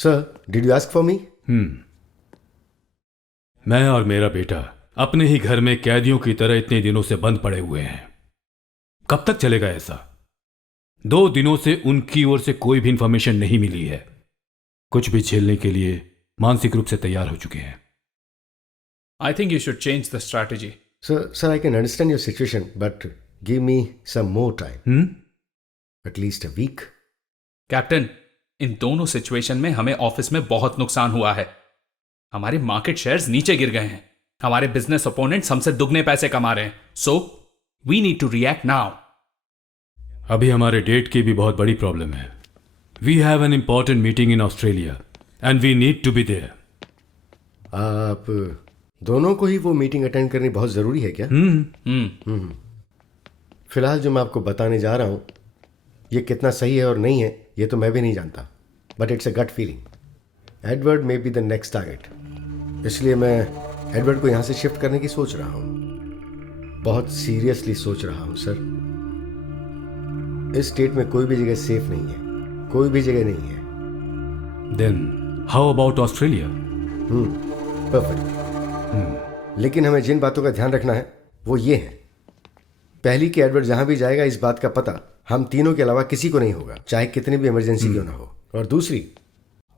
Sir, did you ask for me? मैं और मेरा बेटा अपने ही घर में कैदियों की तरह इतने दिनों से बंद पड़े हुए हैं। कब तक चलेगा ऐसा? 2 दिनों से उनकी ओर से कोई भी इंफॉर्मेशन नहीं मिली है। कुछ भी झेलने के लिए मानसिक रूप से तैयार हो चुके हैं। I think you should change the strategy. Sir, I can understand your situation, but give me some more time. At least a week. Captain, इन दोनों सिचुएशन में हमें ऑफिस में बहुत नुकसान हुआ है। हमारे मार्केट शेयर्स नीचे गिर गए हैं। हमारे बिजनेस ओपोनेंट्स हमसे दुगने पैसे कमा रहे हैं। So we need to react now. अभी हमारे डेट की भी बहुत बड़ी प्रॉब्लम है। We have an important meeting in Australia and we need to be there. आप दोनों को ही वो मीटिंग अटेंड करनी बहुत ज़रूरी है क्या? फिलहाल जो मैं आपको बताने जा रहा हूँ ये कितना सही है और नहीं है ये तो मैं भी नहीं जानता, but it's a gut feeling. Edward may be the next target, इसलिए मैं एडवर्ड को यहाँ से शिफ्ट करने की सोच रहा हूँ। बहुत सीरियसली सोच रहा हूँ सर। इस स्टेट में कोई भी जगह सेफ नहीं है, कोई भी जगह नहीं है। Then how about Australia? Perfect. लेकिन हमें जिन बातों का ध्यान रखना है वो ये है, पहली कि एडवर्ड जहां भी जाएगा इस बात का पता हम तीनों के अलावा किसी को नहीं होगा, चाहे कितनी भी इमरजेंसी क्यों ना हो। और दूसरी,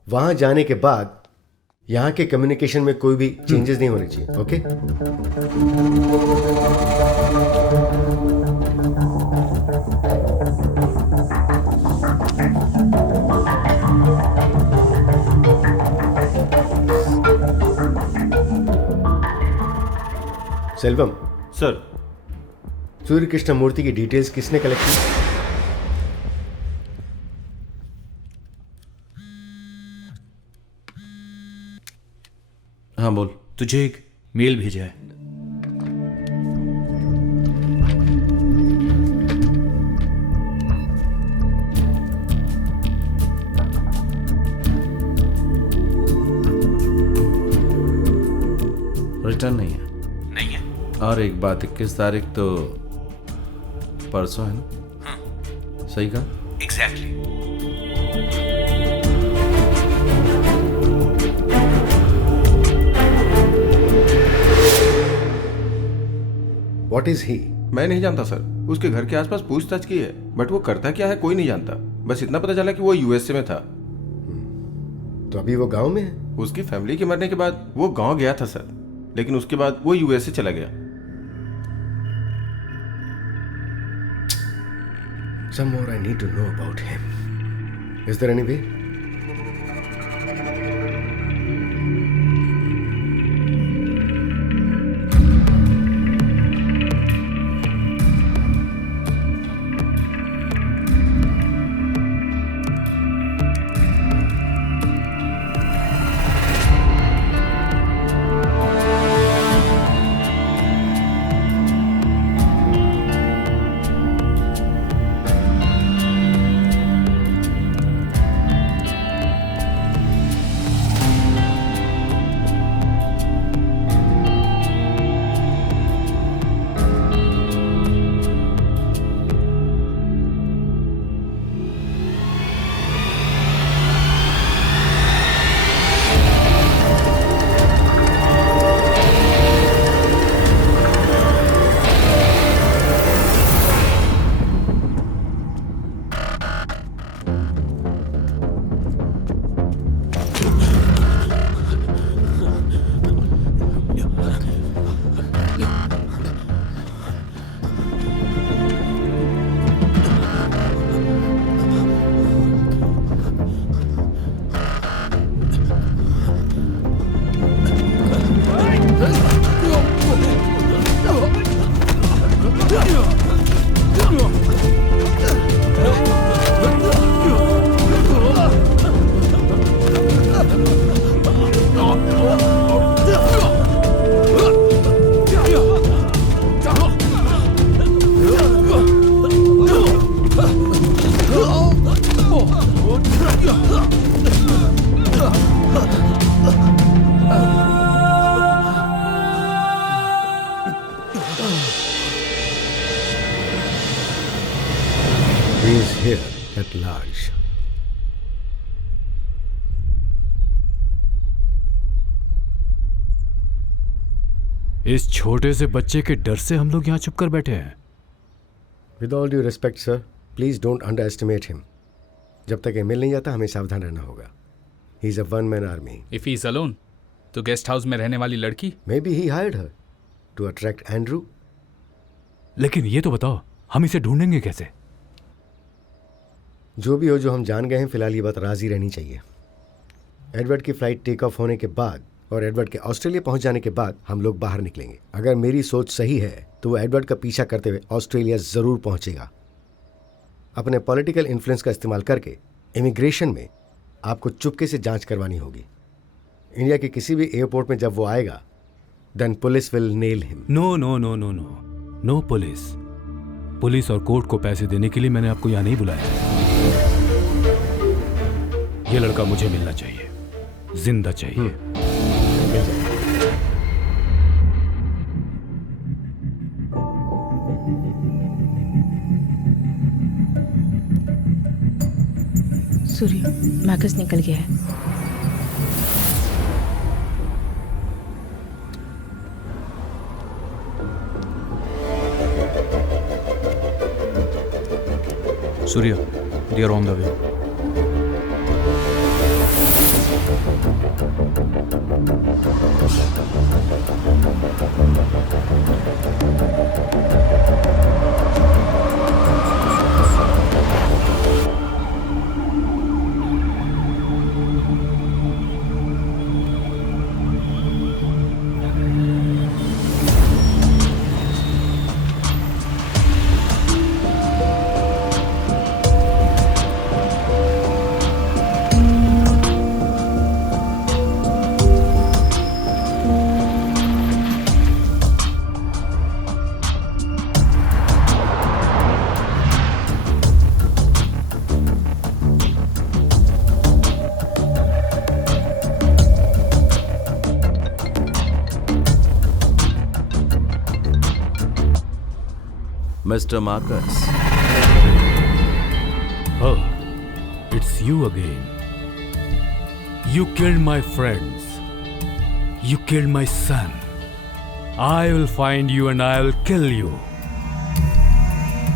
वहां जाने के बाद यहां के कम्युनिकेशन में कोई भी चेंजेस नहीं होने चाहिए। ओके? सेल्वम सर, सूर्य कृष्ण मूर्ति की डिटेल्स किसने कलेक्ट की? हाँ बोल। तुझे एक मेल भेजा है। रिटर्न नहीं है। नहीं है? और एक बात, 21 तारीख तो परसों है ना? सही कहा? एग्जैक्टली। What is he? मैं नहीं जानता सर। उसके घर के आसपास पूछताछ की है, बट वो करता क्या है कोई नहीं जानता। बस इतना पता चला कि वो यूएसए में था। तो अभी वो गांव में है? उसकी फैमिली के मरने के बाद वो गांव गया था सर, लेकिन उसके बाद वो यूएसए चला गया। Some more I need to know about him. Is there any way? He is here at large. इस छोटे से बच्चे के डर से हम लोग यहाँ चुप कर बैठे हैं। With all due respect sir, please don't under estimate him. जब तक ये मिल नहीं जाता हमें सावधान रहना होगा। He is a one man army. If he is alone, तो गेस्ट हाउस में रहने वाली लड़की? Maybe he hired her to attract Andrew. लेकिन ये तो बताओ, हम इसे ढूंढेंगे कैसे? जो भी हो, जो हम जान गए हैं, फिलहाल ये बात राजी रहनी चाहिए। एडवर्ड की फ्लाइट टेक ऑफ होने के बाद और एडवर्ड के ऑस्ट्रेलिया पहुंच जाने के बाद हम लोग बाहर निकलेंगे। अगर मेरी सोच सही है तो वो एडवर्ड का पीछा करते हुए ऑस्ट्रेलिया जरूर पहुंचेगा। अपने पॉलिटिकल इन्फ्लुएंस का इस्तेमाल करके इमिग्रेशन में आपको चुपके से जांच करवानी होगी। इंडिया के किसी भी एयरपोर्ट में जब वो आएगा, then police will nail him. No no no no no no police. Police और कोर्ट को पैसे देने के लिए मैंने आपको यहाँ नहीं बुलाया। ये लड़का मुझे मिलना चाहिए, जिंदा चाहिए। सूर्य, मार्कस निकल गया है। सूर्य, they are on the way. Mr. Marcus. Oh, it's you again. You killed my friends. You killed my son. I will find you and I will kill you.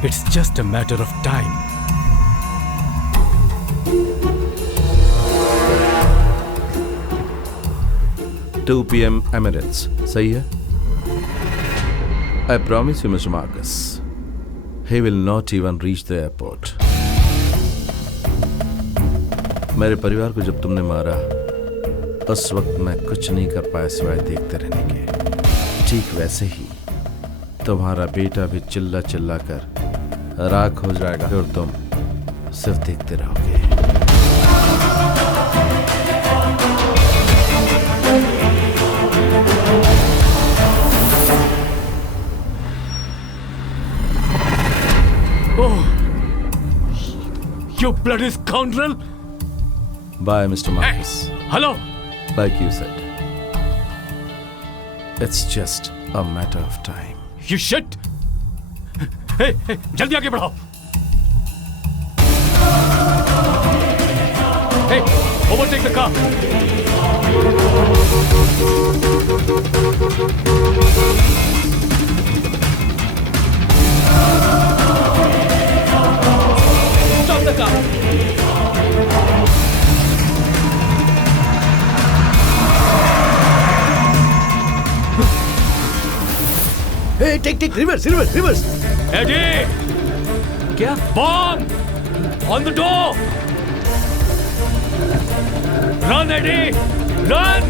It's just a matter of time. Two PM Emirates. सही है? I promise you, Mr. Marcus. He will not even reach the airport. मेरे परिवार को जब तुमने मारा, उस वक्त मैं कुछ नहीं कर पाया सिवाय देखते रहने के। ठीक वैसे ही तुम्हारा बेटा भी चिल्ला चिल्ला कर राख हो जाएगा और तुम सिर्फ देखते रहोगे। Oh, you bloody scoundrel! Bye, Mr. Marcus. Hello. Like you said, it's just a matter of time. You shit! Hey, hey, जल्दी आगे बढ़ाओ. Hey, overtake the car. Stop the car. Hey, take, reverse. Eddie! क्या? Bomb! On the door! Run, Eddie! Run!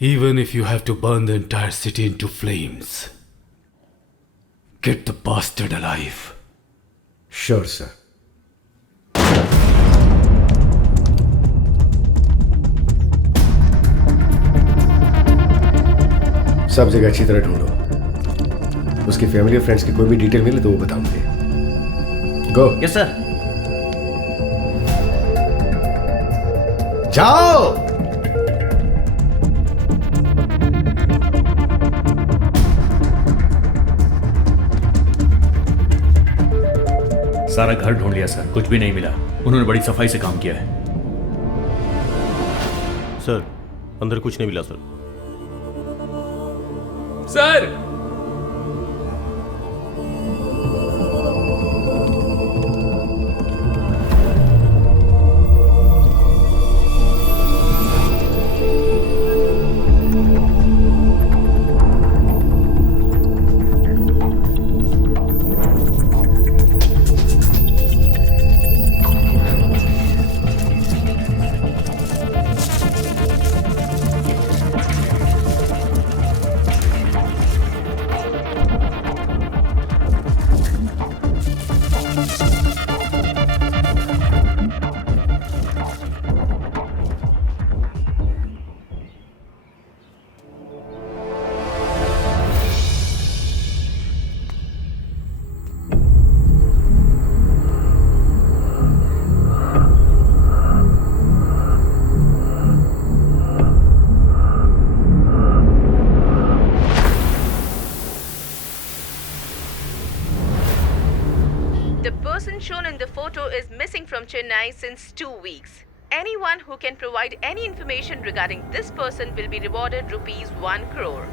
Even if you have to burn the entire city into flames, get the bastard alive. Sure, sir. सब जगह अच्छी तरह ढूंढो। उसकी फैमिली और फ्रेंड्स की कोई भी डिटेल मिले तो वो बताओ मुझे। गो। Yes sir. जाओ। सारा घर ढूंढ लिया सर, कुछ भी नहीं मिला। उन्होंने बड़ी सफाई से काम किया है। सर अंदर कुछ नहीं मिला sir. Sir The person shown in the photo is missing from Chennai since 2 weeks. Anyone who can provide any information regarding this person will be rewarded rupees 1 crore.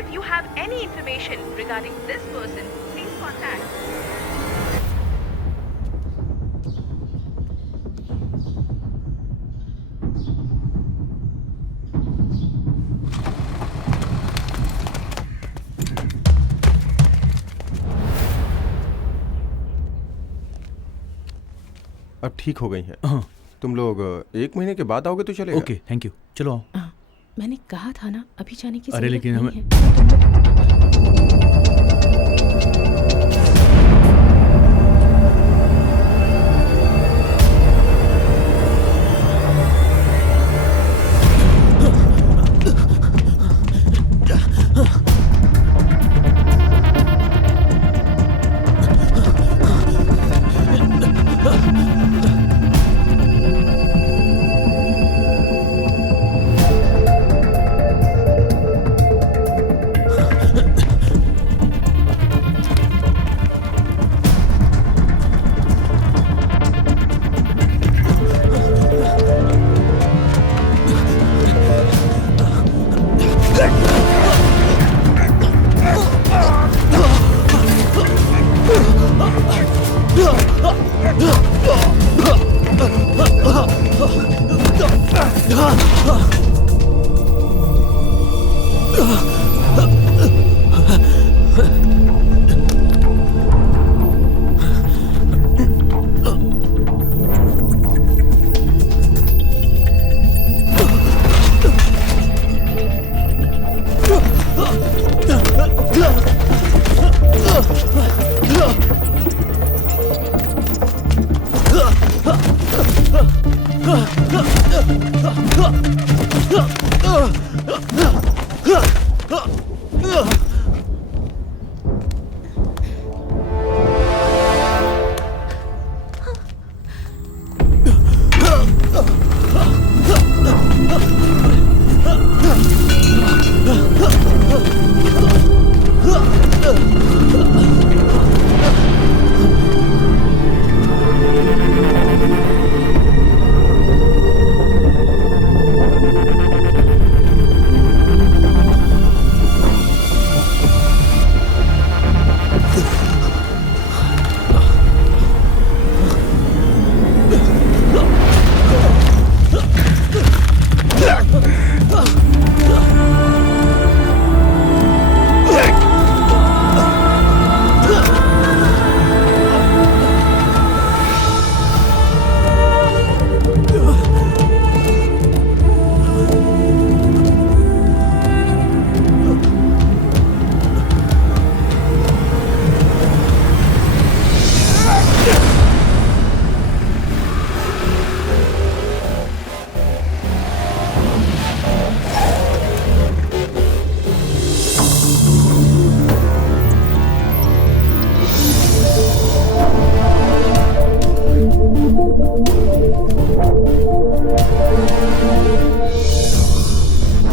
If you have any information regarding this person, please contact. अब ठीक हो गई हैं। हाँ। तुम लोग 1 महीने के बाद आओगे तो चलेगा। ओके थैंक यू, चलो आओ। मैंने कहा था ना अभी जाने की अरे जरूरत लेकिन नहीं हमें है।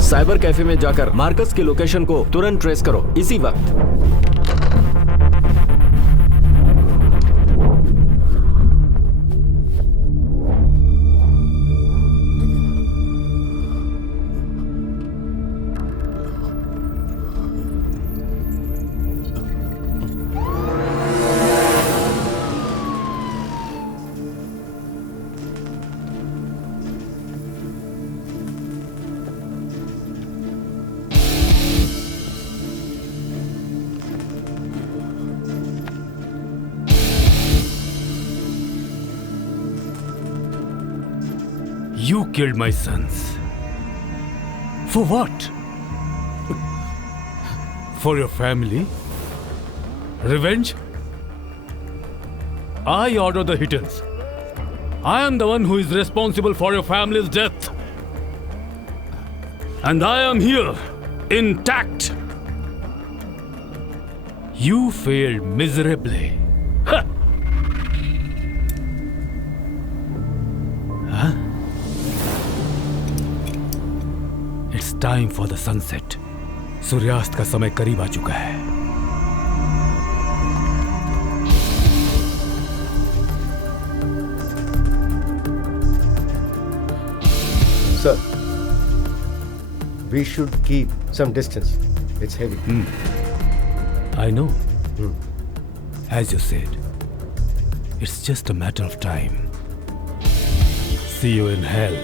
साइबर कैफे में जाकर मार्कस की लोकेशन को तुरंत ट्रेस करो, इसी वक्त। You killed my sons. For what? For your family? Revenge? I order the hit-ins. I am the one who is responsible for your family's death. And I am here, intact. You failed miserably. Huh? Huh? It's time for the sunset. सूर्यास्त का समय करीब आ चुका है. Sir, we should keep some distance. It's heavy. I know. As you said, it's just a matter of time. See you in hell.